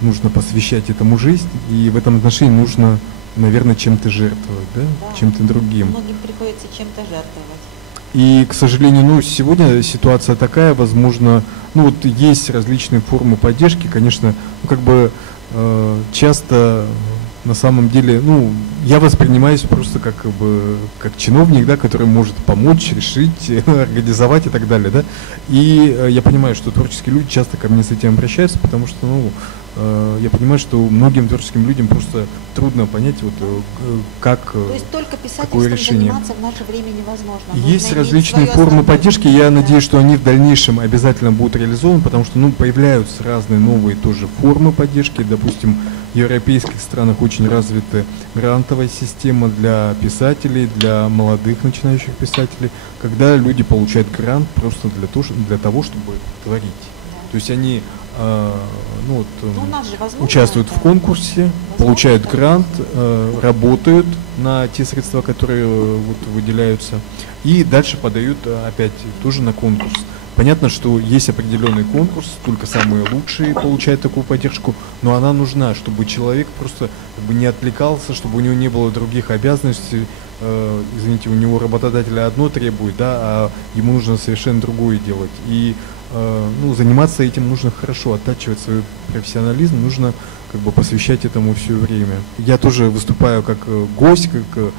нужно посвящать этому жизнь, и в этом отношении нужно, наверное, чем-то жертвовать, да? Да, чем-то другим. Многим приходится чем-то жертвовать. И, к сожалению, ну, сегодня ситуация такая, возможно, ну, вот есть различные формы поддержки, конечно, ну, как бы часто на самом деле, ну, я воспринимаюсь просто как чиновник, да, который может помочь, решить, организовать и так далее, да. И я понимаю, что творческие люди часто ко мне с этим обращаются, потому что, ну, я понимаю, что многим творческим людям просто трудно понять, вот, как, то есть только писательством заниматься в наше время невозможно. Есть различные формы поддержки, я надеюсь, что они в дальнейшем обязательно будут реализованы, потому что, ну, появляются разные новые тоже формы поддержки. Допустим, в европейских странах очень развита грантовая система для писателей, для молодых начинающих писателей, когда люди получают грант просто для того, чтобы творить. То есть они участвуют в конкурсе, получают грант, работают на те средства, которые вот выделяются, и дальше подают опять тоже на конкурс. Понятно, что есть определенный конкурс, только самые лучшие получают такую поддержку, но она нужна, чтобы человек просто как бы не отвлекался, чтобы у него не было других обязанностей. Извините, у него работодатель одно требует, да, а ему нужно совершенно другое делать. И ну, заниматься этим нужно хорошо, оттачивать свой профессионализм, нужно как бы посвящать этому все время. Я тоже выступаю как гость, как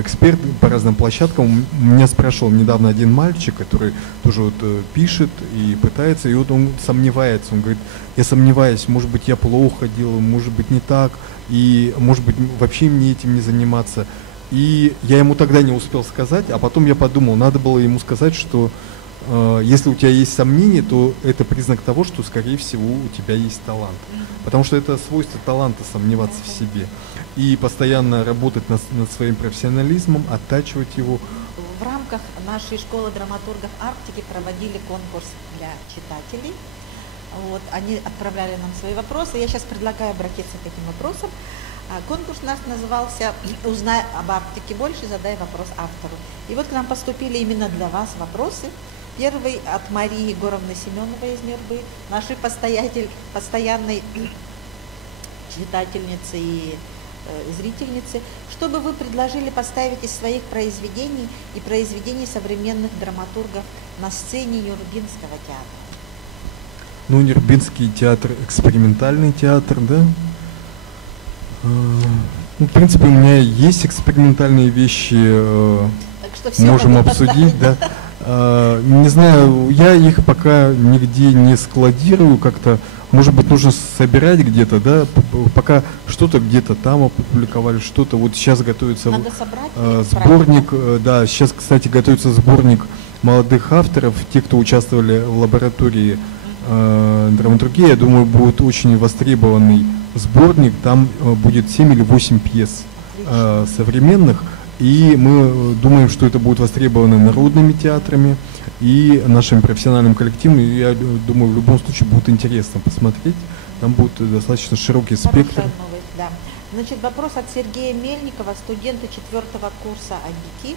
эксперт по разным площадкам. Меня спрашивал недавно один мальчик, который тоже вот пишет и пытается, и вот он сомневается, он говорит, я сомневаюсь, может быть, я плохо делаю, может быть, не так, и может быть, вообще мне этим не заниматься. И я ему тогда не успел сказать, а потом я подумал, надо было ему сказать, что если у тебя есть сомнения, то это признак того, что, скорее всего, у тебя есть талант. Потому что это свойство таланта сомневаться в себе. И постоянно работать над своим профессионализмом, оттачивать его. В рамках нашей школы драматургов Арктики проводили конкурс для читателей. Вот, они отправляли нам свои вопросы. Я сейчас предлагаю обратиться к этим вопросам. Конкурс у нас назывался «Узнай об Арктике больше, задай вопрос автору». И вот к нам поступили именно для вас вопросы. Первый от Марии Егоровны Семеновой из Мирбы, нашей постоянной читательницы и зрительницы. Что бы вы предложили поставить из своих произведений и произведений современных драматургов на сцене Нюрнбергского театра? Ну, Нюрнбергский театр, экспериментальный театр, да? Ну, в принципе, у меня есть экспериментальные вещи, можем обсудить, да. Не знаю, я их пока нигде не складирую как-то. Может быть, нужно собирать где-то, да, пока что-то где-то там опубликовали, что-то. Вот сейчас готовится сборник, да, сейчас, кстати, готовится сборник молодых авторов, те, кто участвовали в лаборатории драматургии. Я думаю, будет очень востребованный сборник, там будет 7 или 8 пьес современных. И мы думаем, что это будет востребовано народными театрами и нашим профессиональным коллективом. И я думаю, в любом случае будет интересно посмотреть. Там будет достаточно широкий спектр. Новость, да. Значит, вопрос от Сергея Мельникова, студента 4-го курса АГИКИ.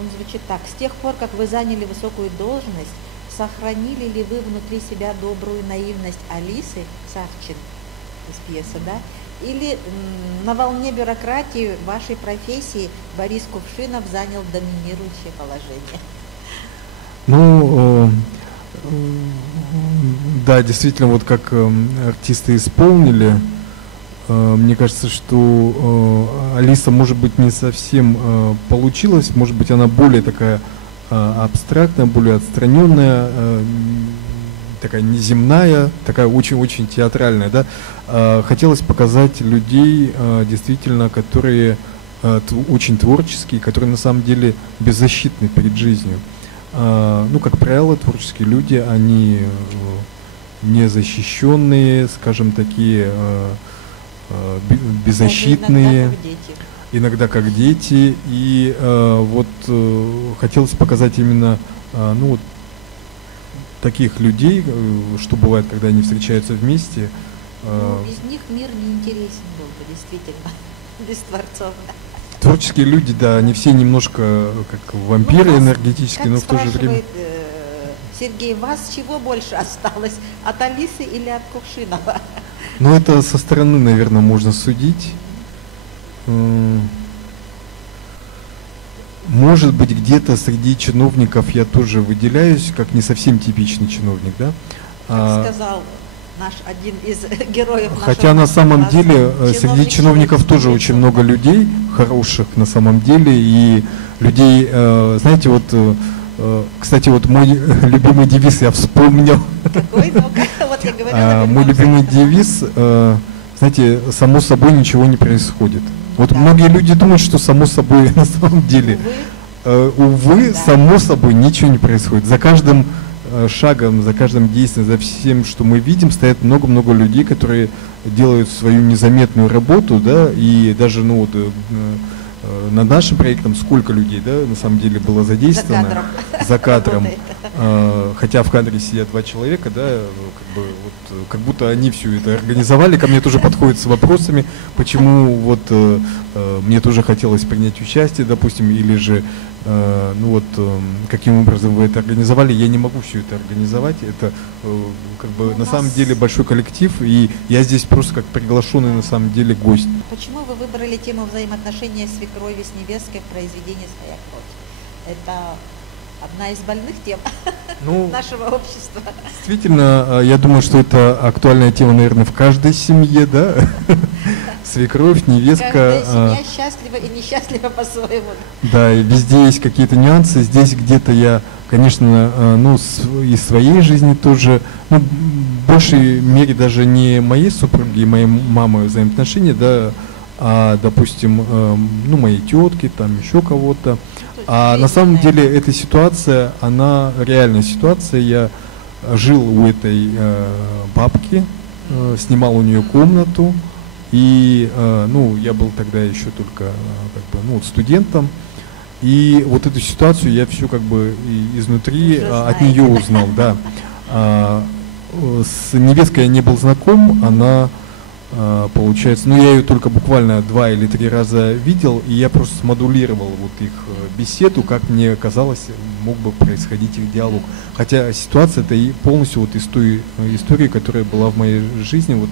Он звучит так. С тех пор, как вы заняли высокую должность, сохранили ли вы внутри себя добрую наивность Алисы Савчин из пьесы, да? Или на волне бюрократии вашей профессии Борис Кувшинов занял доминирующее положение? Ну, да, действительно, вот как артисты исполнили, мне кажется, что Алиса, может быть, не совсем получилась, может быть, она более такая абстрактная, более отстраненная, такая неземная, такая очень-очень театральная, да. Хотелось показать людей, действительно, которые очень творческие, которые на самом деле беззащитны перед жизнью. Ну, как правило, творческие люди, они незащищенные, скажем, такие беззащитные, иногда как дети. И вот хотелось показать именно, ну, вот, таких людей, что бывает, когда они встречаются вместе. Ну, без них мир не интересен был бы, действительно, без творцов. Творческие люди, да, они все немножко как вампиры энергетические, но в то же время... Сергей, вас чего больше осталось, от Алисы или от Кувшинова? Ну, это со стороны, наверное, можно судить. Может быть, где-то среди чиновников я тоже выделяюсь, как не совсем типичный чиновник, да? Как сказал наш один из героев нашего. Хотя на самом деле среди чиновников тоже очень много людей хороших на самом деле, и людей, знаете, вот, кстати, вот мой любимый девиз я вспомнил. Какой? Ну-ка, вот я говорила. Мой любимый девиз, знаете, само собой ничего не происходит. Вот да. Многие люди думают, что само собой на самом деле, увы, да. Само собой ничего не происходит. За каждым шагом, за каждым действием, за всем, что мы видим, стоят много-много людей, которые делают свою незаметную работу, да, и даже, ну, вот, над нашим проектом, сколько людей, да, на самом деле было задействовано за кадром. Хотя в кадре сидят 2 человека, да, как бы вот, как будто они все это организовали. Ко мне тоже подходят с вопросами, почему вот мне тоже хотелось принять участие, допустим, или же ну вот каким образом вы это организовали. Я не могу все это организовать. Это как бы на самом деле большой коллектив, и я здесь просто как приглашенный на самом деле гость. Почему вы выбрали тему взаимоотношения свекрови с невесткой в произведении «Саяхот»? Это одна из больных тем нашего общества. Действительно, я думаю, что это актуальная тема, наверное, в каждой семье, да? Свекровь, невестка. Каждая семья счастлива и несчастлива по-своему. Да, и везде есть какие-то нюансы. Здесь где-то я, конечно, ну, из своей жизни тоже, ну, в большей мере даже не моей супруги и моей мамы взаимоотношения, да, а, допустим, ну, моей тетки, там еще кого-то. А на самом деле эта ситуация, она реальная ситуация. Я жил у этой бабки, снимал у нее комнату, и ну, я был тогда еще только как бы, ну, вот студентом. И вот эту ситуацию я всю как бы изнутри от нее узнал, да. С невесткой я не был знаком, она получается, ну я ее только буквально 2 или 3 раза видел, и я просто смодулировал вот их беседу, как мне казалось, мог бы происходить их диалог. Хотя ситуация это и полностью вот из той истории, которая была в моей жизни, вот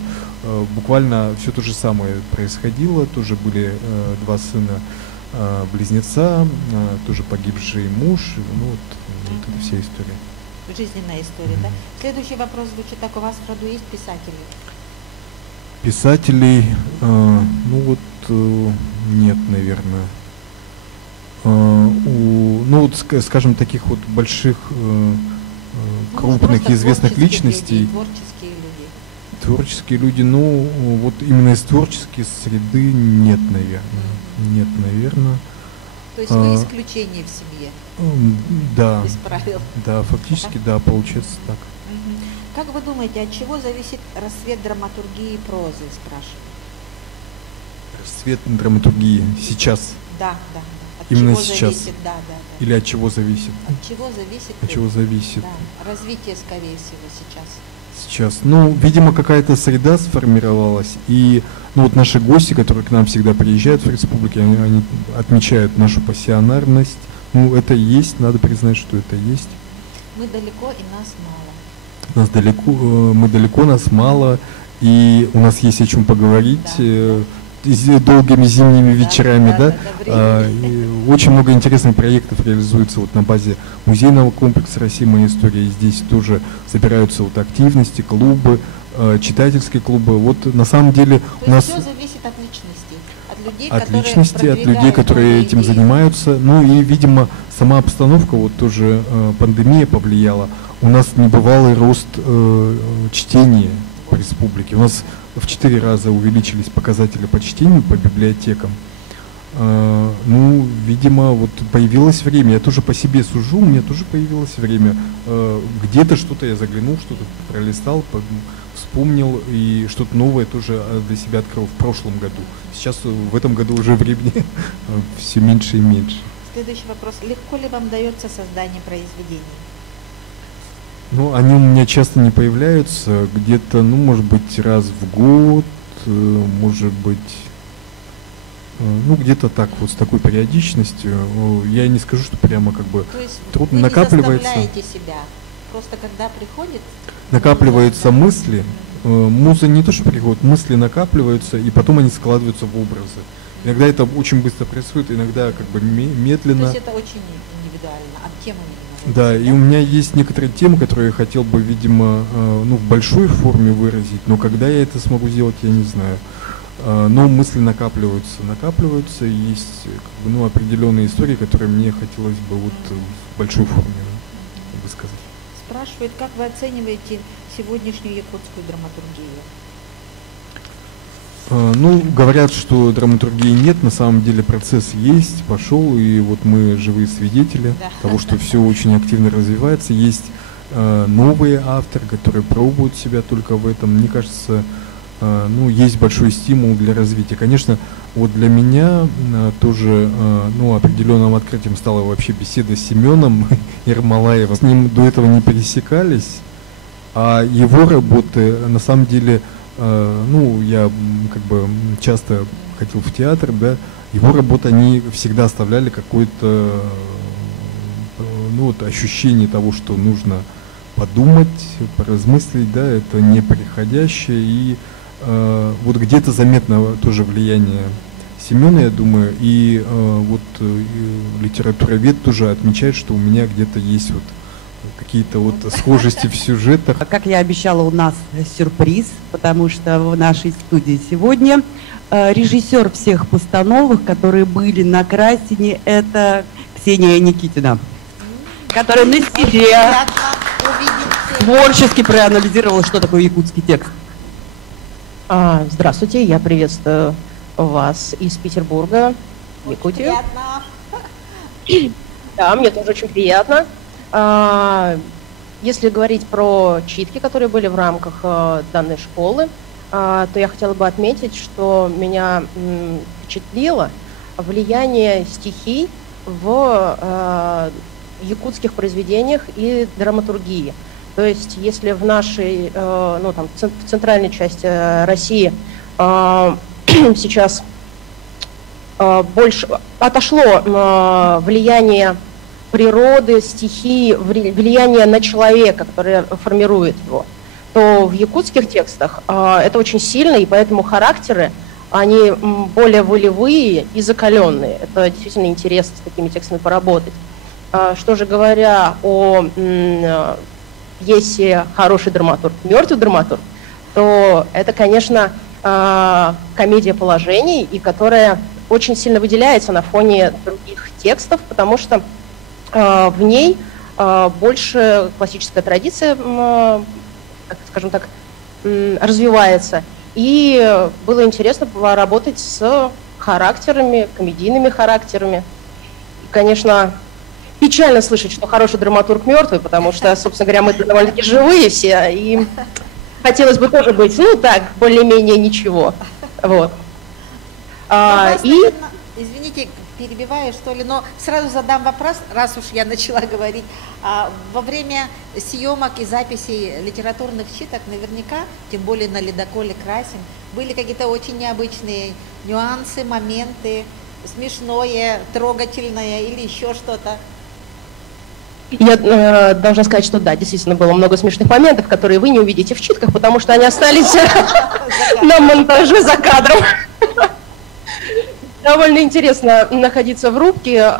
буквально все то же самое происходило, тоже были 2 сына близнеца, тоже погибший муж, ну вот эта вся история. Жизненная история, да? Следующий вопрос звучит так: у вас в роду есть писатели? Писателей, ну вот нет, наверное. Ну вот, скажем, таких вот больших, крупных, известных личностей. Творческие люди, ну вот именно из творческой среды нет, наверное. Нет, наверное. То есть вы исключение в семье? Да. Без правил? Да, фактически, да, получается так. Как вы думаете, от чего зависит расцвет драматургии и прозы, спрашиваю? Расцвет драматургии сейчас? Да, да. От именно чего сейчас? Зависит? Да, да, да. Или от чего зависит? От чего зависит? От чего зависит? Да. Развитие, скорее всего, сейчас. Сейчас. Ну, видимо, какая-то среда сформировалась, и ну, вот наши гости, которые к нам всегда приезжают в республике, они отмечают нашу пассионарность. Ну, это есть, надо признать, что это есть. Мы далеко, и нас мало. Нас далеко, мы далеко, нас мало, и у нас есть о чем поговорить. Долгими зимними вечерами, да. Очень много интересных проектов реализуется вот на базе музейного комплекса «Россия. Моя история». И здесь тоже собираются вот активности, клубы, читательские клубы. Вот на самом деле у нас... Все зависит от личности, от личности, от людей, которые этим занимаются. Ну и, видимо, сама обстановка, вот тоже пандемия повлияла. У нас небывалый рост чтения по республике. У нас в 4 раза увеличились показатели по чтению по библиотекам. Ну, видимо, вот появилось время. Я тоже по себе сужу, у меня тоже появилось время. Где-то что-то я заглянул, что-то пролистал, вспомнил, и что-то новое тоже для себя открыл в прошлом году. Сейчас в этом году уже времени все меньше и меньше. Следующий вопрос. Легко ли вам дается создание произведений? Ну, они у меня часто не появляются, где-то, ну, может быть, раз в год, может быть, ну, где-то так, вот с такой периодичностью. Я не скажу, что прямо как бы трудно накапливается. Вы не заставляете себя, просто когда приходит... Накапливаются мысли, муза не то, что приходит, мысли накапливаются, и потом они складываются в образы. Иногда это очень быстро происходит, иногда как бы медленно. То есть это очень индивидуально, от темы индивидуально. Да, и у меня есть некоторые темы, которые я хотел бы, видимо, ну, в большой форме выразить, но когда я это смогу сделать, я не знаю. Но мысли накапливаются, и есть как бы, ну, определенные истории, которые мне хотелось бы вот в большой форме высказать. Спрашивают, как вы оцениваете сегодняшнюю якутскую драматургию? Ну, говорят, что драматургии нет, на самом деле процесс есть, пошел, и вот мы живые свидетели того, что все очень активно развивается. Есть новые авторы, которые пробуют себя только в этом. Мне кажется, ну, есть большой стимул для развития. Конечно, вот для меня тоже ну, определенным открытием стала вообще беседа с Семеном Ермолаевым. С ним до этого не пересекались, а его работы, на самом деле, ну, я как бы часто ходил в театр, да, его работы, они всегда оставляли какое-то, ну, вот ощущение того, что нужно подумать, поразмыслить, да, это неприходящее, и вот где-то заметно тоже влияние Семена, я думаю, и вот литературовед тоже отмечает, что у меня где-то есть вот какие-то вот схожести в сюжетах. Как я обещала, у нас сюрприз, потому что в нашей студии сегодня режиссер всех постановок, которые были на Красине, это Ксения Никитина, которая на себе творчески проанализировала, что такое якутский текст. Здравствуйте, я приветствую вас из Петербурга, Якутии. Да, мне тоже очень приятно. Если говорить про читки, которые были в рамках данной школы, то я хотела бы отметить, что меня впечатлило влияние стихий в якутских произведениях и драматургии. То есть, если в нашей, ну, там, в центральной части России сейчас больше отошло влияние природы, стихии, влияние на человека, которое формирует его, то в якутских текстах это очень сильно, и поэтому характеры, они более волевые и закаленные. Это действительно интересно с такими текстами поработать. Что же говоря о пьесе «Хороший драматург, мертвый драматург», то это, конечно, комедия положений, и которая очень сильно выделяется на фоне других текстов, потому что в ней больше классическая традиция, скажем так, развивается. И было интересно поработать с характерами, комедийными характерами. И, конечно, печально слышать, что хороший драматург мертвый, потому что, собственно говоря, мы довольно-таки живые все, и хотелось бы тоже быть, ну так, более-менее ничего. Вот. Извините, перебиваю, что ли, но сразу задам вопрос, раз уж я начала говорить. Во время съемок и записей литературных читок наверняка, тем более на ледоколе «Красин», были какие-то очень необычные нюансы, моменты, смешное, трогательное или еще что-то? Я должна сказать, что да, действительно было много смешных моментов, которые вы не увидите в читках, потому что они остались на монтаже за кадром. Довольно интересно находиться в рубке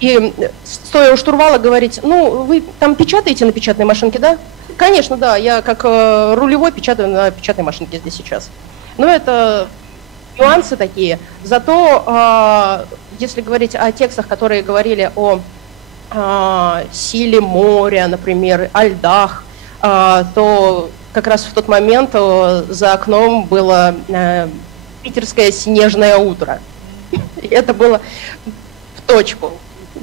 и, стоя у штурвала, говорить: ну, вы там печатаете на печатной машинке, да? Конечно, да, я как рулевой печатаю на печатной машинке здесь сейчас. Но это нюансы такие. Зато, если говорить о текстах, которые говорили о силе моря, например, о льдах, то как раз в тот момент за окном было питерское снежное утро. И это было в точку.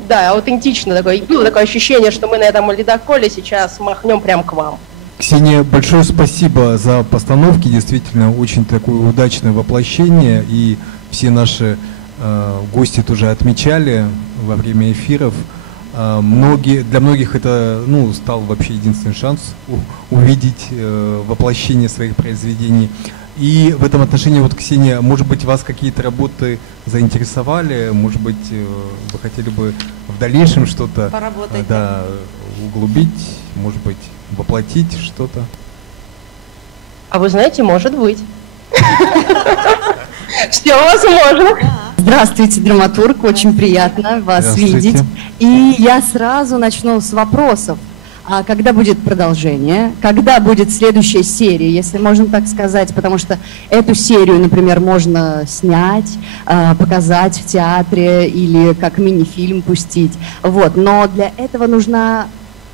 Да, аутентично такое. Было такое ощущение, что мы на этом ледоколе сейчас махнем прямо к вам. Ксения, большое спасибо за постановки. Действительно, очень такое удачное воплощение. И все наши гости тоже отмечали во время эфиров. Для многих это, ну, стал вообще единственный шанс увидеть воплощение своих произведений. И в этом отношении, вот, Ксения, может быть, вас какие-то работы заинтересовали, может быть, вы хотели бы в дальнейшем что-то углубить, может быть, воплотить что-то? А вы знаете, может быть. Все возможно. Здравствуйте, драматург, очень приятно вас видеть. И я сразу начну с вопросов. А когда будет продолжение? Когда будет следующая серия, если можно так сказать? Потому что эту серию, например, можно снять, показать в театре или как мини-фильм пустить. Вот. Но для этого нужна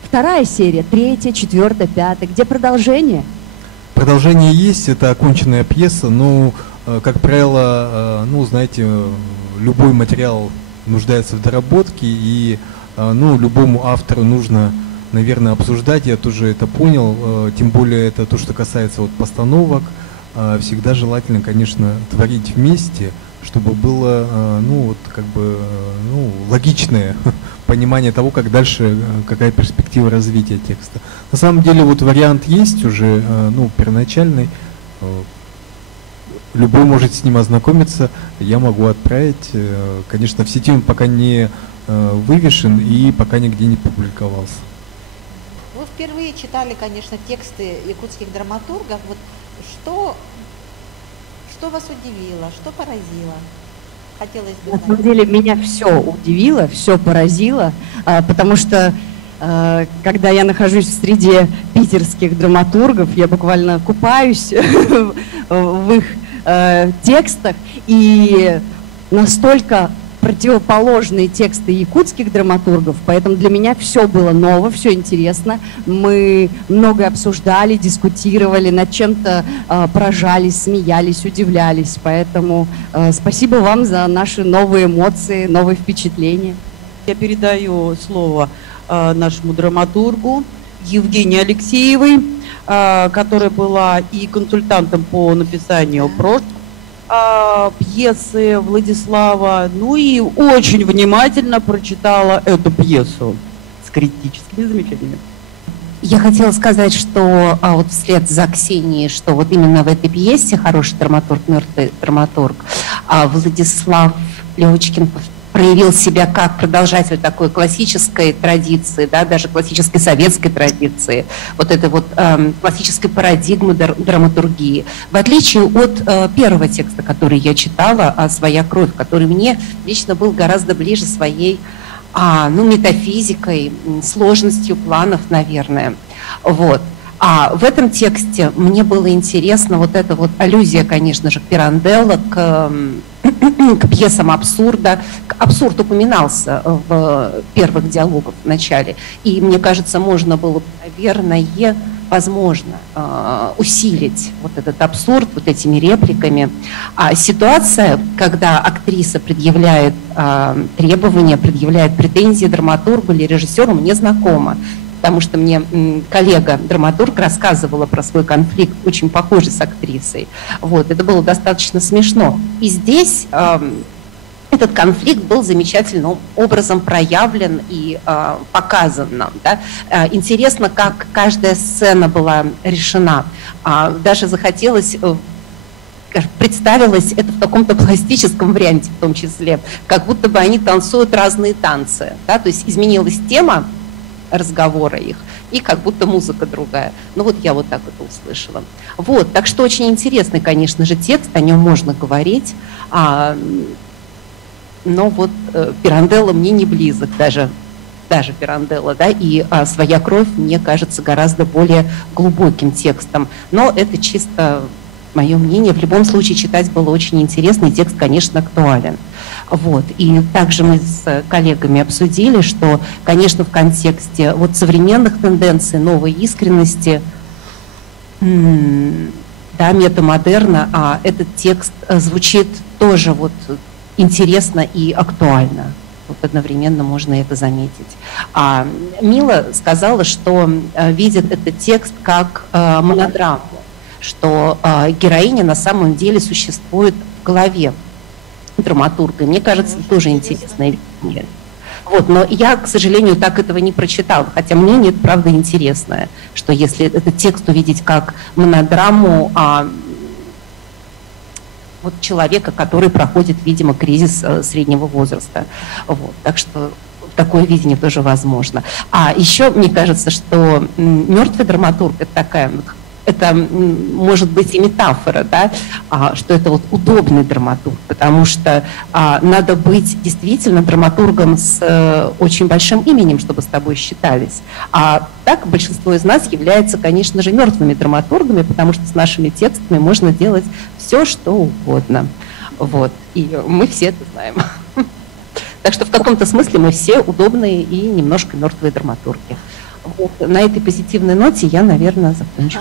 вторая серия, третья, четвертая, пятая. Где продолжение? Продолжение есть, это оконченная пьеса, но, как правило, ну, знаете, любой материал нуждается в доработке, и, ну, любому автору нужно наверное, обсуждать, я тоже это понял, тем более это то, что касается вот постановок. Всегда желательно, конечно, творить вместе, чтобы было, ну, вот, как бы, ну, логичное понимание того, как дальше, какая перспектива развития текста. На самом деле, вот вариант есть уже, ну, первоначальный. Любой может с ним ознакомиться, я могу отправить. Конечно, в сети он пока не вывешен и пока нигде не публиковался. Вы впервые читали, конечно, тексты якутских драматургов. Вот что вас удивило, что поразило? Хотелось бы знать. На самом деле меня все удивило, все поразило, потому что когда я нахожусь в среде питерских драматургов, я буквально купаюсь в их текстах, и настолько противоположные тексты якутских драматургов, поэтому для меня все было ново, все интересно. Мы многое обсуждали, дискутировали, над чем-то поражались, смеялись, удивлялись. Поэтому спасибо вам за наши новые эмоции, новые впечатления. Я передаю слово нашему драматургу Евгении Алексеевой, которая была и консультантом по написанию прошлого пьесы Владислава, ну и очень внимательно прочитала эту пьесу с критическими замечаниями. Я хотела сказать, что вот вслед за Ксенией, что вот именно в этой пьесе «Хороший драматург, мертвый драматург» Владислав Левочкин проявил себя как продолжатель такой классической традиции, да, даже классической советской традиции, вот этой вот классической парадигмы драматургии. В отличие от первого текста, который я читала, «Своя кровь», который мне лично был гораздо ближе своей метафизикой, сложностью планов, наверное. Вот. А в этом тексте мне было интересно вот эта вот аллюзия, конечно же, к Пиранделло, к пьесам абсурда. Абсурд упоминался в первых диалогах в начале. И мне кажется, можно было бы, наверное, возможно, усилить вот этот абсурд вот этими репликами. А ситуация, когда актриса предъявляет требования, предъявляет претензии драматургу или режиссеру, мне знакома. Потому что мне коллега-драматург рассказывала про свой конфликт, очень похожий с актрисой. Вот, это было достаточно смешно. И здесь этот конфликт был замечательным образом проявлен и показан нам. Да? Интересно, как каждая сцена была решена. Даже захотелось... представилось это в каком-то пластическом варианте в том числе, как будто бы они танцуют разные танцы. Да? То есть изменилась тема разговора их, и как будто музыка другая. Ну вот я вот так это услышала. Вот, так что очень интересный, конечно же, текст, о нем можно говорить, но вот Пиранделло мне не близок, даже Пиранделло, да, и «Своя кровь» мне кажется гораздо более глубоким текстом. Но это чисто мое мнение. В любом случае читать было очень интересно, и текст, конечно, актуален. Вот. И также мы с коллегами обсудили, что, конечно, в контексте вот современных тенденций, новой искренности, да, метамодерна, этот текст звучит тоже вот интересно и актуально. Вот одновременно можно это заметить. Мила сказала, что видит этот текст как монодраму, что героиня на самом деле существует в голове драматурга. Мне кажется, это тоже интересная идея. Вот, но я, к сожалению, так этого не прочитала, хотя мнение, это правда интересное, что если этот текст увидеть как монодраму вот человека, который проходит, видимо, кризис среднего возраста. Вот, так что такое видение тоже возможно. А еще мне кажется, что мертвый драматург — это такая... Это может быть и метафора, да, что это вот удобный драматург, потому что надо быть действительно драматургом с очень большим именем, чтобы с тобой считались. А так большинство из нас является, конечно же, мертвыми драматургами, потому что с нашими текстами можно делать все, что угодно. Вот. И мы все это знаем. Так что в каком-то смысле мы все удобные и немножко мертвые драматурги. Вот. На этой позитивной ноте я, наверное, закончу.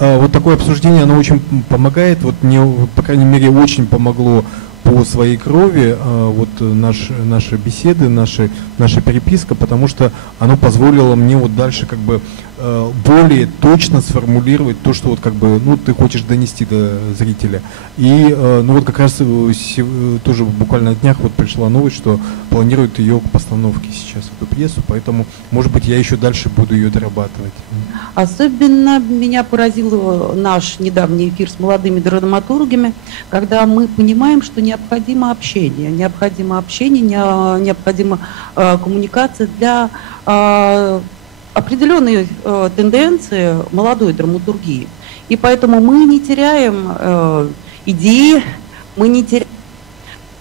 Вот такое обсуждение, оно очень помогает. Вот мне, по крайней мере, очень помогло по своей крови вот наши беседы, наша переписка, потому что оно позволило мне вот дальше как бы более точно сформулировать то, что вот как бы, ну, ты хочешь донести до зрителя. И, ну, вот как раз тоже буквально на днях вот пришла новость, что планируют ее к постановке сейчас, эту пьесу, поэтому, может быть, я еще дальше буду ее дорабатывать. Особенно меня поразил наш недавний эфир с молодыми драматургами, когда мы понимаем, что необходимо общение, необходима коммуникация для определенной тенденции молодой драматургии. И поэтому мы не теряем идеи, мы не теряем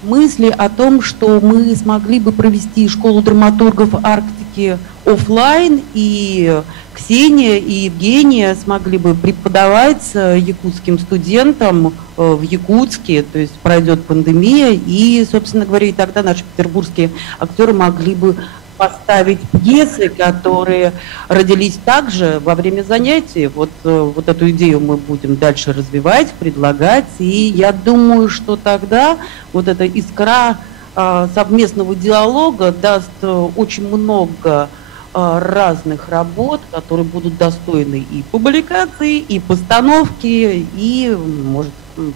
мысли о том, что мы смогли бы провести школу драматургов Арктики офлайн, и Ксения и Евгения смогли бы преподавать якутским студентам в Якутске, то есть пройдет пандемия, и, собственно говоря, и тогда наши петербургские актеры могли бы поставить пьесы, которые родились также во время занятий. Вот эту идею мы будем дальше развивать, предлагать. И я думаю, что тогда вот эта искра совместного диалога даст очень много разных работ, которые будут достойны и публикации, и постановки, и может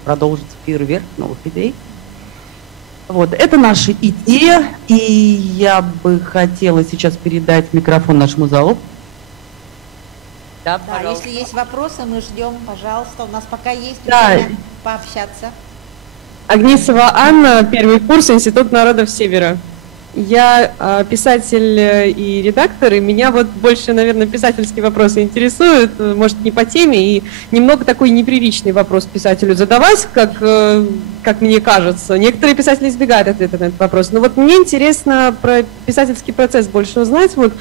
продолжится фейерверк новых идей. Вот, это наша идея, и я бы хотела сейчас передать микрофон нашему залу. Да, если есть вопросы, мы ждем, пожалуйста, у нас пока есть время пообщаться. Агнесова Анна, первый курс, Институт народов Севера. Я писатель и редактор, и меня вот больше, наверное, писательские вопросы интересуют, может, не по теме, и немного такой непривычный вопрос писателю задавать, как мне кажется. Некоторые писатели избегают ответа на этот вопрос. Но вот мне интересно про писательский процесс больше узнать. Вот,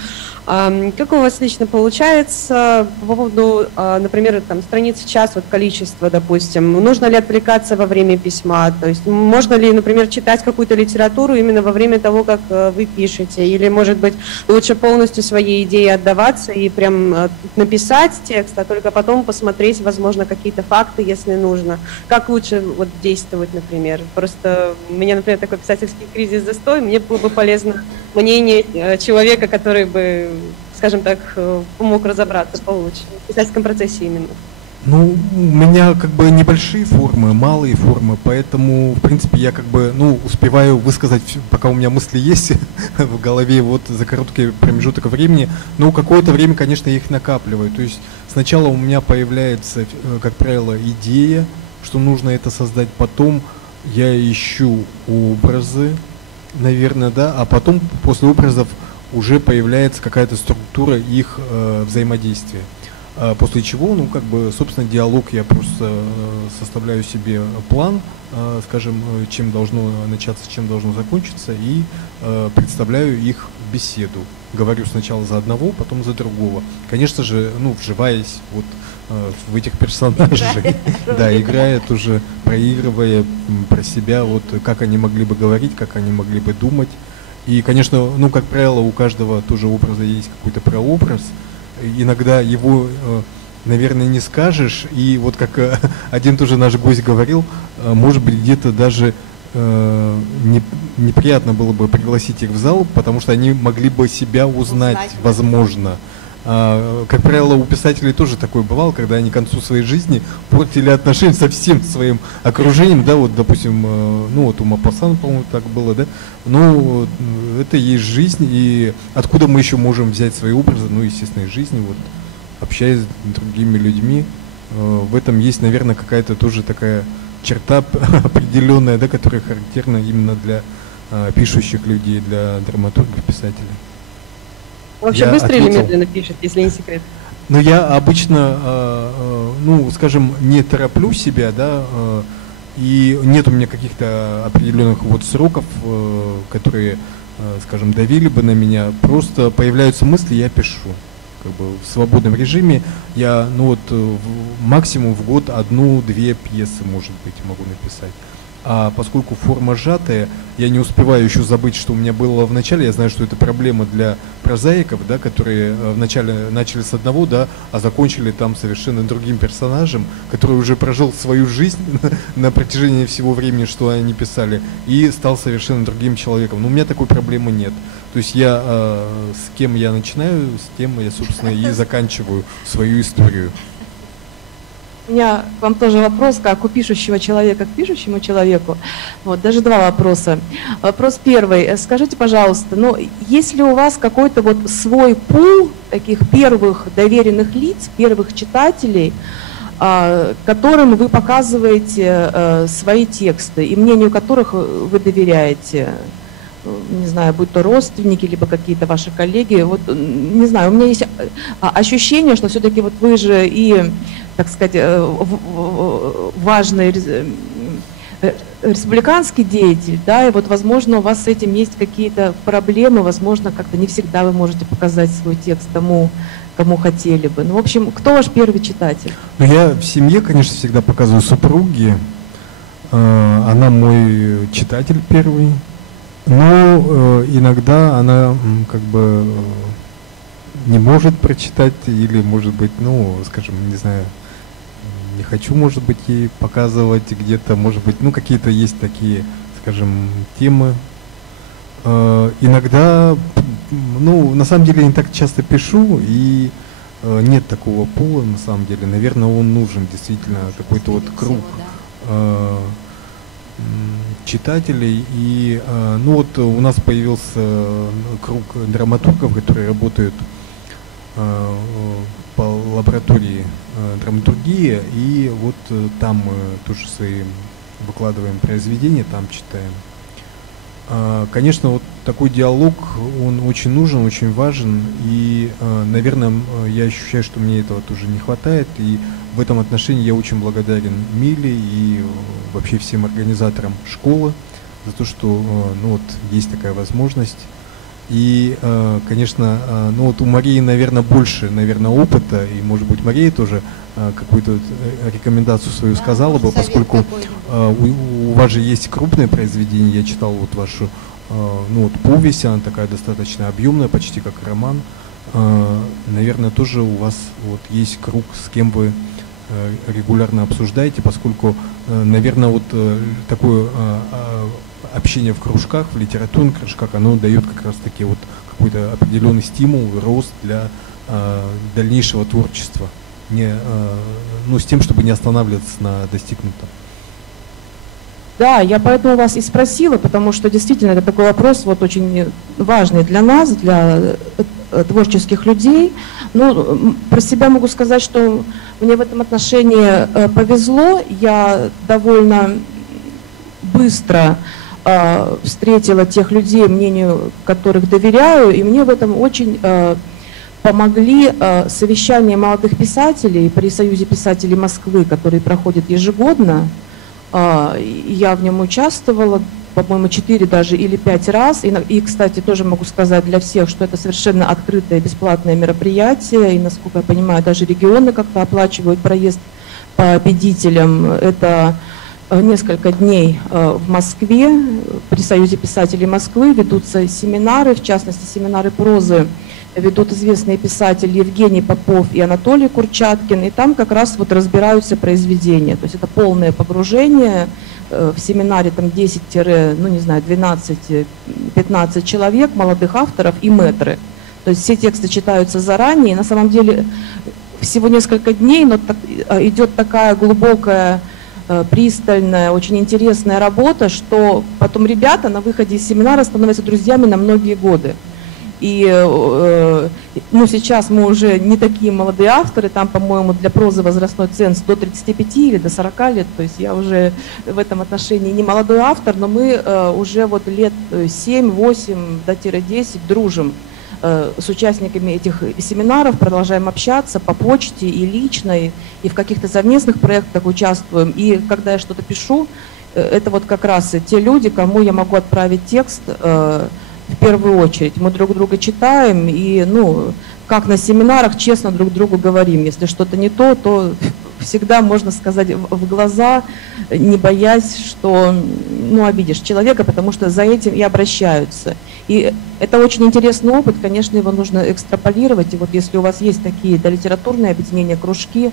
как у вас лично получается по поводу, например, там, страниц в час, вот количество, допустим, нужно ли отвлекаться во время письма, то есть можно ли, например, читать какую-то литературу именно во время того, как вы пишете, или, может быть, лучше полностью своей идее отдаваться и прям написать текст, а только потом посмотреть, возможно, какие-то факты, если нужно. Как лучше вот действовать, например? Просто у меня, например, такой писательский кризис, застой, мне было бы полезно мнение человека, который бы, скажем так, помог разобраться получше в писательском процессе именно. Ну, у меня как бы небольшие формы, малые формы, поэтому, в принципе, я как бы, ну, успеваю высказать, пока у меня мысли есть в голове, вот за короткий промежуток времени, но какое-то время, конечно, я их накапливаю. То есть сначала у меня появляется, как правило, идея, что нужно это создать, потом я ищу образы, наверное, да, а потом после образов уже появляется какая-то структура их взаимодействия. После чего, ну, как бы, собственно, диалог я просто составляю себе план, скажем, чем должно начаться, чем должно закончиться, и представляю их в беседу. Говорю сначала за одного, потом за другого. Конечно же, ну, вживаясь вот в этих персонажей, да, играет уже, проигрывая про себя, вот, как они могли бы говорить, как они могли бы думать. И, конечно, ну, как правило, у каждого тоже образа есть какой-то прообраз. Иногда его, наверное, не скажешь, и вот как один тоже наш гость говорил, может быть, где-то даже неприятно было бы пригласить их в зал, потому что они могли бы себя узнать, возможно. Как правило, у писателей тоже такое бывало, когда они к концу своей жизни портили отношения со всем своим окружением, да, вот, допустим, ну, вот у Мапасана, по-моему, так было, да, но это есть жизнь, и откуда мы еще можем взять свои образы, ну, естественно, из жизни, вот, общаясь с другими людьми, в этом есть, наверное, какая-то тоже такая черта определенная, да, которая характерна именно для пишущих людей, для драматургов, писателей. Вообще быстро или медленно пишет, если не секрет? Ну, я обычно, ну, скажем, не тороплю себя, да, и нет у меня каких-то определенных вот сроков, которые, скажем, давили бы на меня. Просто появляются мысли, я пишу. Как бы в свободном режиме я, ну вот, максимум в год 1-2 пьесы, может быть, могу написать. А поскольку форма сжатая, я не успеваю еще забыть, что у меня было в начале. Я знаю, что это проблема для прозаиков, да, которые вначале начали с одного, да, а закончили там совершенно другим персонажем, который уже прожил свою жизнь на протяжении всего времени, что они писали, и стал совершенно другим человеком. Но у меня такой проблемы нет. То есть я с кем я начинаю, с тем я, собственно, и заканчиваю свою историю. У меня к вам тоже вопрос, как у пишущего человека к пишущему человеку. Вот, даже два вопроса. Вопрос первый. Скажите, пожалуйста, ну, есть ли у вас какой-то вот свой пул таких первых доверенных лиц, первых читателей, которым вы показываете свои тексты и мнению которых вы доверяете? Не знаю, будь то родственники, либо какие-то ваши коллеги. Вот, не знаю, у меня есть ощущение, что все-таки вот вы же и, так сказать, важный республиканский деятель, да, и вот, возможно, у вас с этим есть какие-то проблемы, возможно, как-то не всегда вы можете показать свой текст тому, кому хотели бы. Ну, в общем, кто ваш первый читатель? Ну, я в семье, конечно, всегда показываю супруге. Она мой читатель первый. Но иногда она как бы не может прочитать или, может быть, ну, скажем, не знаю, не хочу, может быть, ей показывать где-то, может быть, ну, какие-то есть такие, скажем, темы. Иногда, ну, на самом деле, я не так часто пишу, и нет такого пола, на самом деле. Наверное, он нужен, действительно, какой-то вот круг читателей. И ну вот у нас появился круг драматургов, которые работают по лаборатории драматургии, и вот там мы тоже свои выкладываем произведения, там читаем. Конечно, вот такой диалог, он очень нужен, очень важен, и, наверное, я ощущаю, что мне этого тоже не хватает, и в этом отношении я очень благодарен Миле и вообще всем организаторам школы за то, что ну, вот, есть такая возможность. И, конечно, ну, вот у Марии, наверное, больше, наверное, опыта, и, может быть, Мария тоже какую-то рекомендацию свою сказала бы, поскольку у вас же есть крупное произведение, я читал вот вашу, ну, вот повесть, она такая достаточно объемная, почти как роман. Наверное, тоже у вас вот есть круг, с кем вы регулярно обсуждаете, поскольку, наверное, вот такое общение в кружках, в литературных кружках, оно дает как раз-таки вот какой-то определенный стимул, рост для дальнейшего творчества, не, ну, с тем, чтобы не останавливаться на достигнутом. Да, я поэтому вас и спросила, потому что действительно это такой вопрос вот очень важный для нас, для творческих людей. Ну, про себя могу сказать, что мне в этом отношении повезло. Я довольно быстро встретила тех людей, мнению которых доверяю, и мне в этом очень помогли совещания молодых писателей при Союзе писателей Москвы, которые проходят ежегодно. Я в нем участвовала, по-моему, 4 даже или 5 раз. И, кстати, тоже могу сказать для всех, что это совершенно открытое, бесплатное мероприятие. И, насколько я понимаю, даже регионы как-то оплачивают проезд победителям. Это несколько дней в Москве. При Союзе писателей Москвы ведутся семинары, в частности, семинары прозы. Ведут известные писатели Евгений Попов и Анатолий Курчаткин, и там как раз вот разбираются произведения. То есть это полное погружение. В семинаре там 10, ну не знаю, 12-15 человек, молодых авторов и мэтры. То есть все тексты читаются заранее. И на самом деле всего несколько дней, но идет такая глубокая, пристальная, очень интересная работа, что потом ребята на выходе из семинара становятся друзьями на многие годы. И ну, сейчас мы уже не такие молодые авторы, там, по-моему, для прозы возрастной ценз до 35 или до 40 лет, то есть я уже в этом отношении не молодой автор, но мы уже вот лет 7-8 до 10 дружим с участниками этих семинаров, продолжаем общаться по почте и лично, и в каких-то совместных проектах участвуем. И когда я что-то пишу, это вот как раз те люди, кому я могу отправить текст в первую очередь. Мы друг друга читаем и, ну, как на семинарах, честно друг другу говорим. Если что-то не то, то всегда можно сказать в глаза, не боясь, что обидишь человека, потому что за этим и обращаются. И это очень интересный опыт, конечно, его нужно экстраполировать. И вот если у вас есть такие литературные объединения, кружки,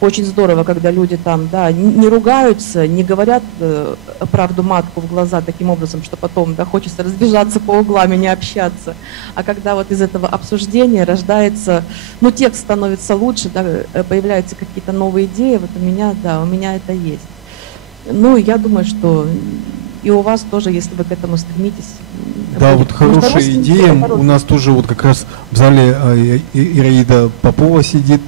очень здорово, когда люди там, не ругаются, не говорят правду матку в глаза таким образом, что потом, хочется разбежаться по углам и не общаться. А когда вот из этого обсуждения рождается, текст становится лучше, появляются какие-то новые идеи, вот у меня это есть. Я думаю, что и у вас тоже, если вы к этому стремитесь. Да, вот хорошая идея. У нас тоже вот как раз в зале Ираида Попова сидит,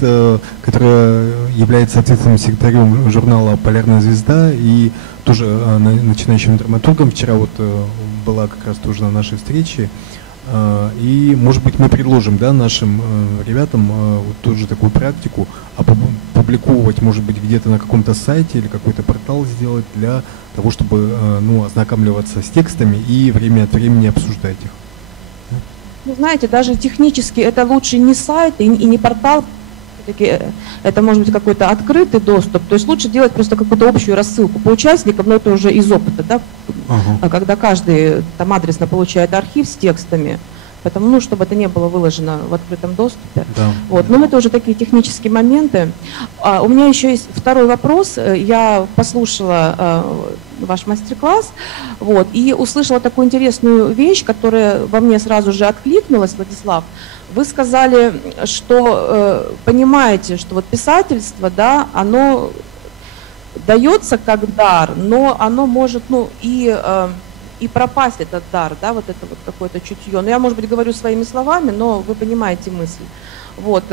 которая является ответственным секретарем журнала «Полярная звезда» и тоже начинающим драматургом. Вчера вот была как раз тоже на нашей встрече. И, может быть, мы предложим нашим ребятам вот тоже такую практику, опубликовывать, может быть, где-то на каком-то сайте или какой-то портал сделать для того, чтобы ознакомливаться с текстами и время от времени обсуждать их. Знаете, даже технически это лучше не сайт и не портал, это может быть какой-то открытый доступ, то есть лучше делать просто какую-то общую рассылку по участникам, но это уже из опыта, когда каждый там адресно получает архив с текстами, поэтому, чтобы это не было выложено в открытом доступе. Да. Вот. Но это уже такие технические моменты. У меня еще есть второй вопрос. Я послушала ваш мастер-класс и услышала такую интересную вещь, которая во мне сразу же откликнулась, Владислав. Вы сказали, что понимаете, что вот писательство, оно дается как дар, но оно может, и пропасть этот дар, вот это вот какое-то чутье. Я, может быть, говорю своими словами, но вы понимаете мысль. Вот.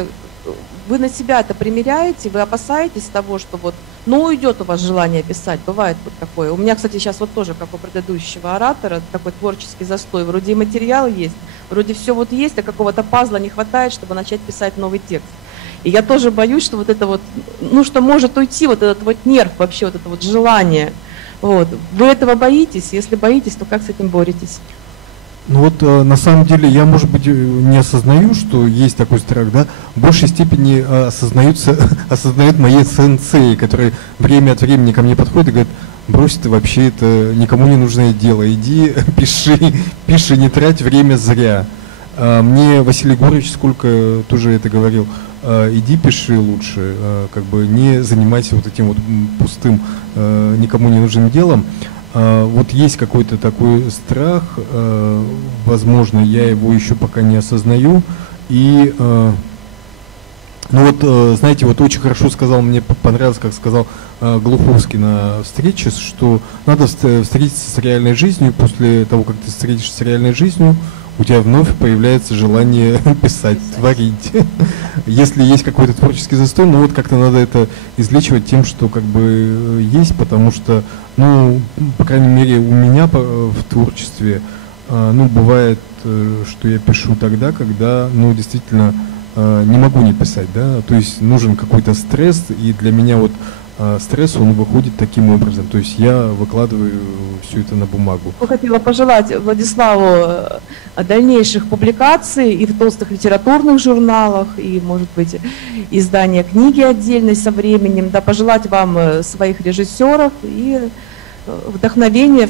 Вы на себя это примеряете, вы опасаетесь того, что уйдет у вас желание писать, бывает вот такое. У меня, кстати, сейчас тоже, как у предыдущего оратора, такой творческий застой. Вроде и материал есть, вроде все есть, а какого-то пазла не хватает, чтобы начать писать новый текст. И я тоже боюсь, что вот это что может уйти вот этот нерв, вообще вот это желание. Вот. Вы этого боитесь? Если боитесь, то как с этим боретесь? На самом деле я, может быть, не осознаю, что есть такой страх, в большей степени осознают мои сенсеи, которые время от времени ко мне подходят и говорят: брось ты вообще, это никому не нужное дело, иди пиши, не трать время зря. Мне Василий Егорович сколько тоже это говорил: иди пиши лучше, не занимайся вот этим пустым, никому не нужным делом. Вот есть какой-то такой страх, возможно, я его еще пока не осознаю. И, знаете, очень хорошо сказал, мне понравилось, как сказал Глуховский на встрече, что надо встретиться с реальной жизнью, и после того, как ты встретишься с реальной жизнью, у тебя вновь появляется желание писать, творить. Если есть какой-то творческий застой, как-то надо это излечивать тем, что есть, потому что, по крайней мере, у меня в творчестве, бывает, что я пишу тогда, когда, действительно, не могу не писать, то есть нужен какой-то стресс, и для меня стресс, он выходит таким образом, то есть я выкладываю все это на бумагу. Я хотела пожелать Владиславу дальнейших публикаций и в толстых литературных журналах, и, может быть, издания книги отдельной со временем, пожелать вам своих режиссеров и вдохновения,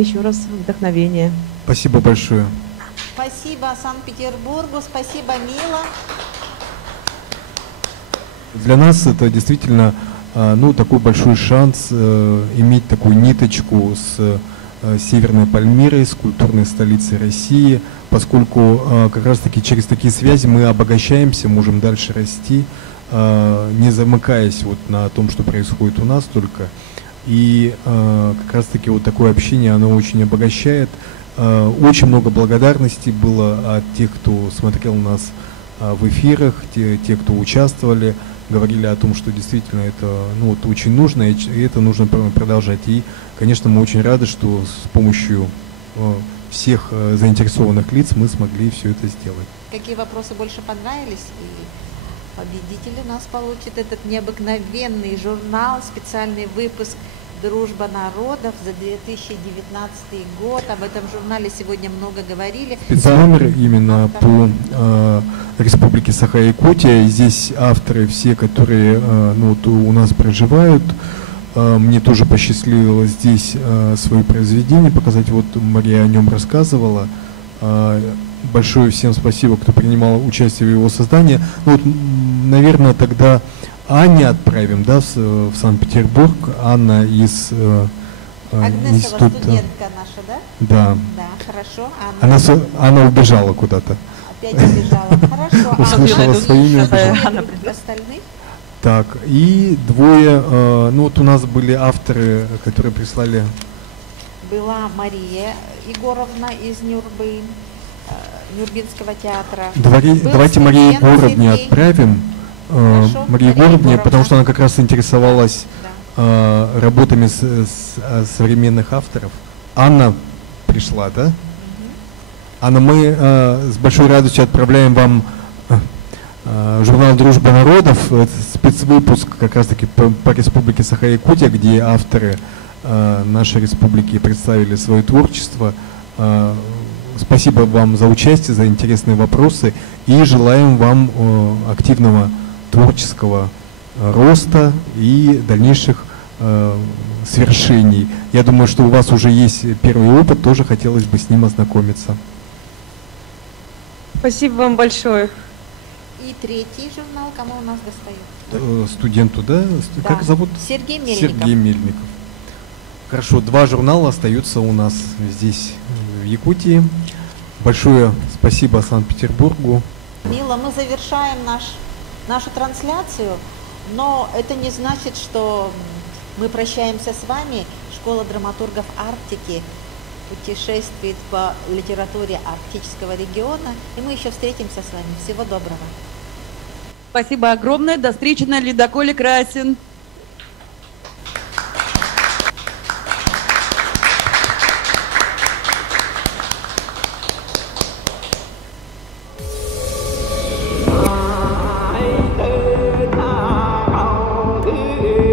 еще раз вдохновения. Спасибо большое. Спасибо Санкт-Петербургу, спасибо, Мила. Для нас это действительно такой большой шанс иметь такую ниточку с Северной Пальмирой, с культурной столицей России, поскольку как раз-таки через такие связи мы обогащаемся, можем дальше расти, не замыкаясь на том, что происходит у нас только. И как раз-таки такое общение, оно очень обогащает. Очень много благодарностей было от тех, кто смотрел нас в эфирах, те, кто участвовали, говорили о том, что действительно это очень нужно, и это нужно продолжать. И, конечно, мы очень рады, что с помощью всех заинтересованных лиц мы смогли все это сделать. Какие вопросы больше понравились? И победитель у нас получит этот необыкновенный журнал, специальный выпуск «Дружба народов» за 2019 год. Об этом журнале сегодня много говорили. Спецномер именно по Республике Саха-Якутия. Здесь авторы все, которые вот у нас проживают. Мне тоже посчастливилось здесь свои произведения показать. Вот Мария о нем рассказывала. Большое всем спасибо, кто принимал участие в его создании. Вот, наверное, тогда Анне отправим, да, в Санкт-Петербург. Анна из Агнесова, института. студентка наша, да? Да. Да, хорошо. Она убежала куда-то. Опять убежала. Хорошо. Услышала свое имя. Остальных? Так, и двое, вот у нас были авторы, которые прислали. Была Мария Егоровна из Нюрбинского театра. Давайте Марию Егоровне отправим. Марии Егоровне, потому что она как раз интересовалась работами современных авторов. Анна пришла, да? Анна, мы с большой радостью отправляем вам журнал «Дружба народов», это спецвыпуск как раз-таки по Республике Саха-Якутия, где авторы нашей республики представили свое творчество. Спасибо вам за участие, за интересные вопросы и желаем вам активного творческого роста и дальнейших свершений. Я думаю, что у вас уже есть первый опыт, тоже хотелось бы с ним ознакомиться. Спасибо вам большое. И третий журнал, кому у нас достает? Студенту, да? Как зовут? Сергей Мельников. Сергей Мельников. Хорошо, 2 журнала остаются у нас здесь, в Якутии. Большое спасибо Санкт-Петербургу. Мила, мы завершаем нашу трансляцию, но это не значит, что мы прощаемся с вами. Школа драматургов Арктики путешествует по литературе арктического региона, и мы еще встретимся с вами. Всего доброго. Спасибо огромное. До встречи на ледоколе Красин. Hey,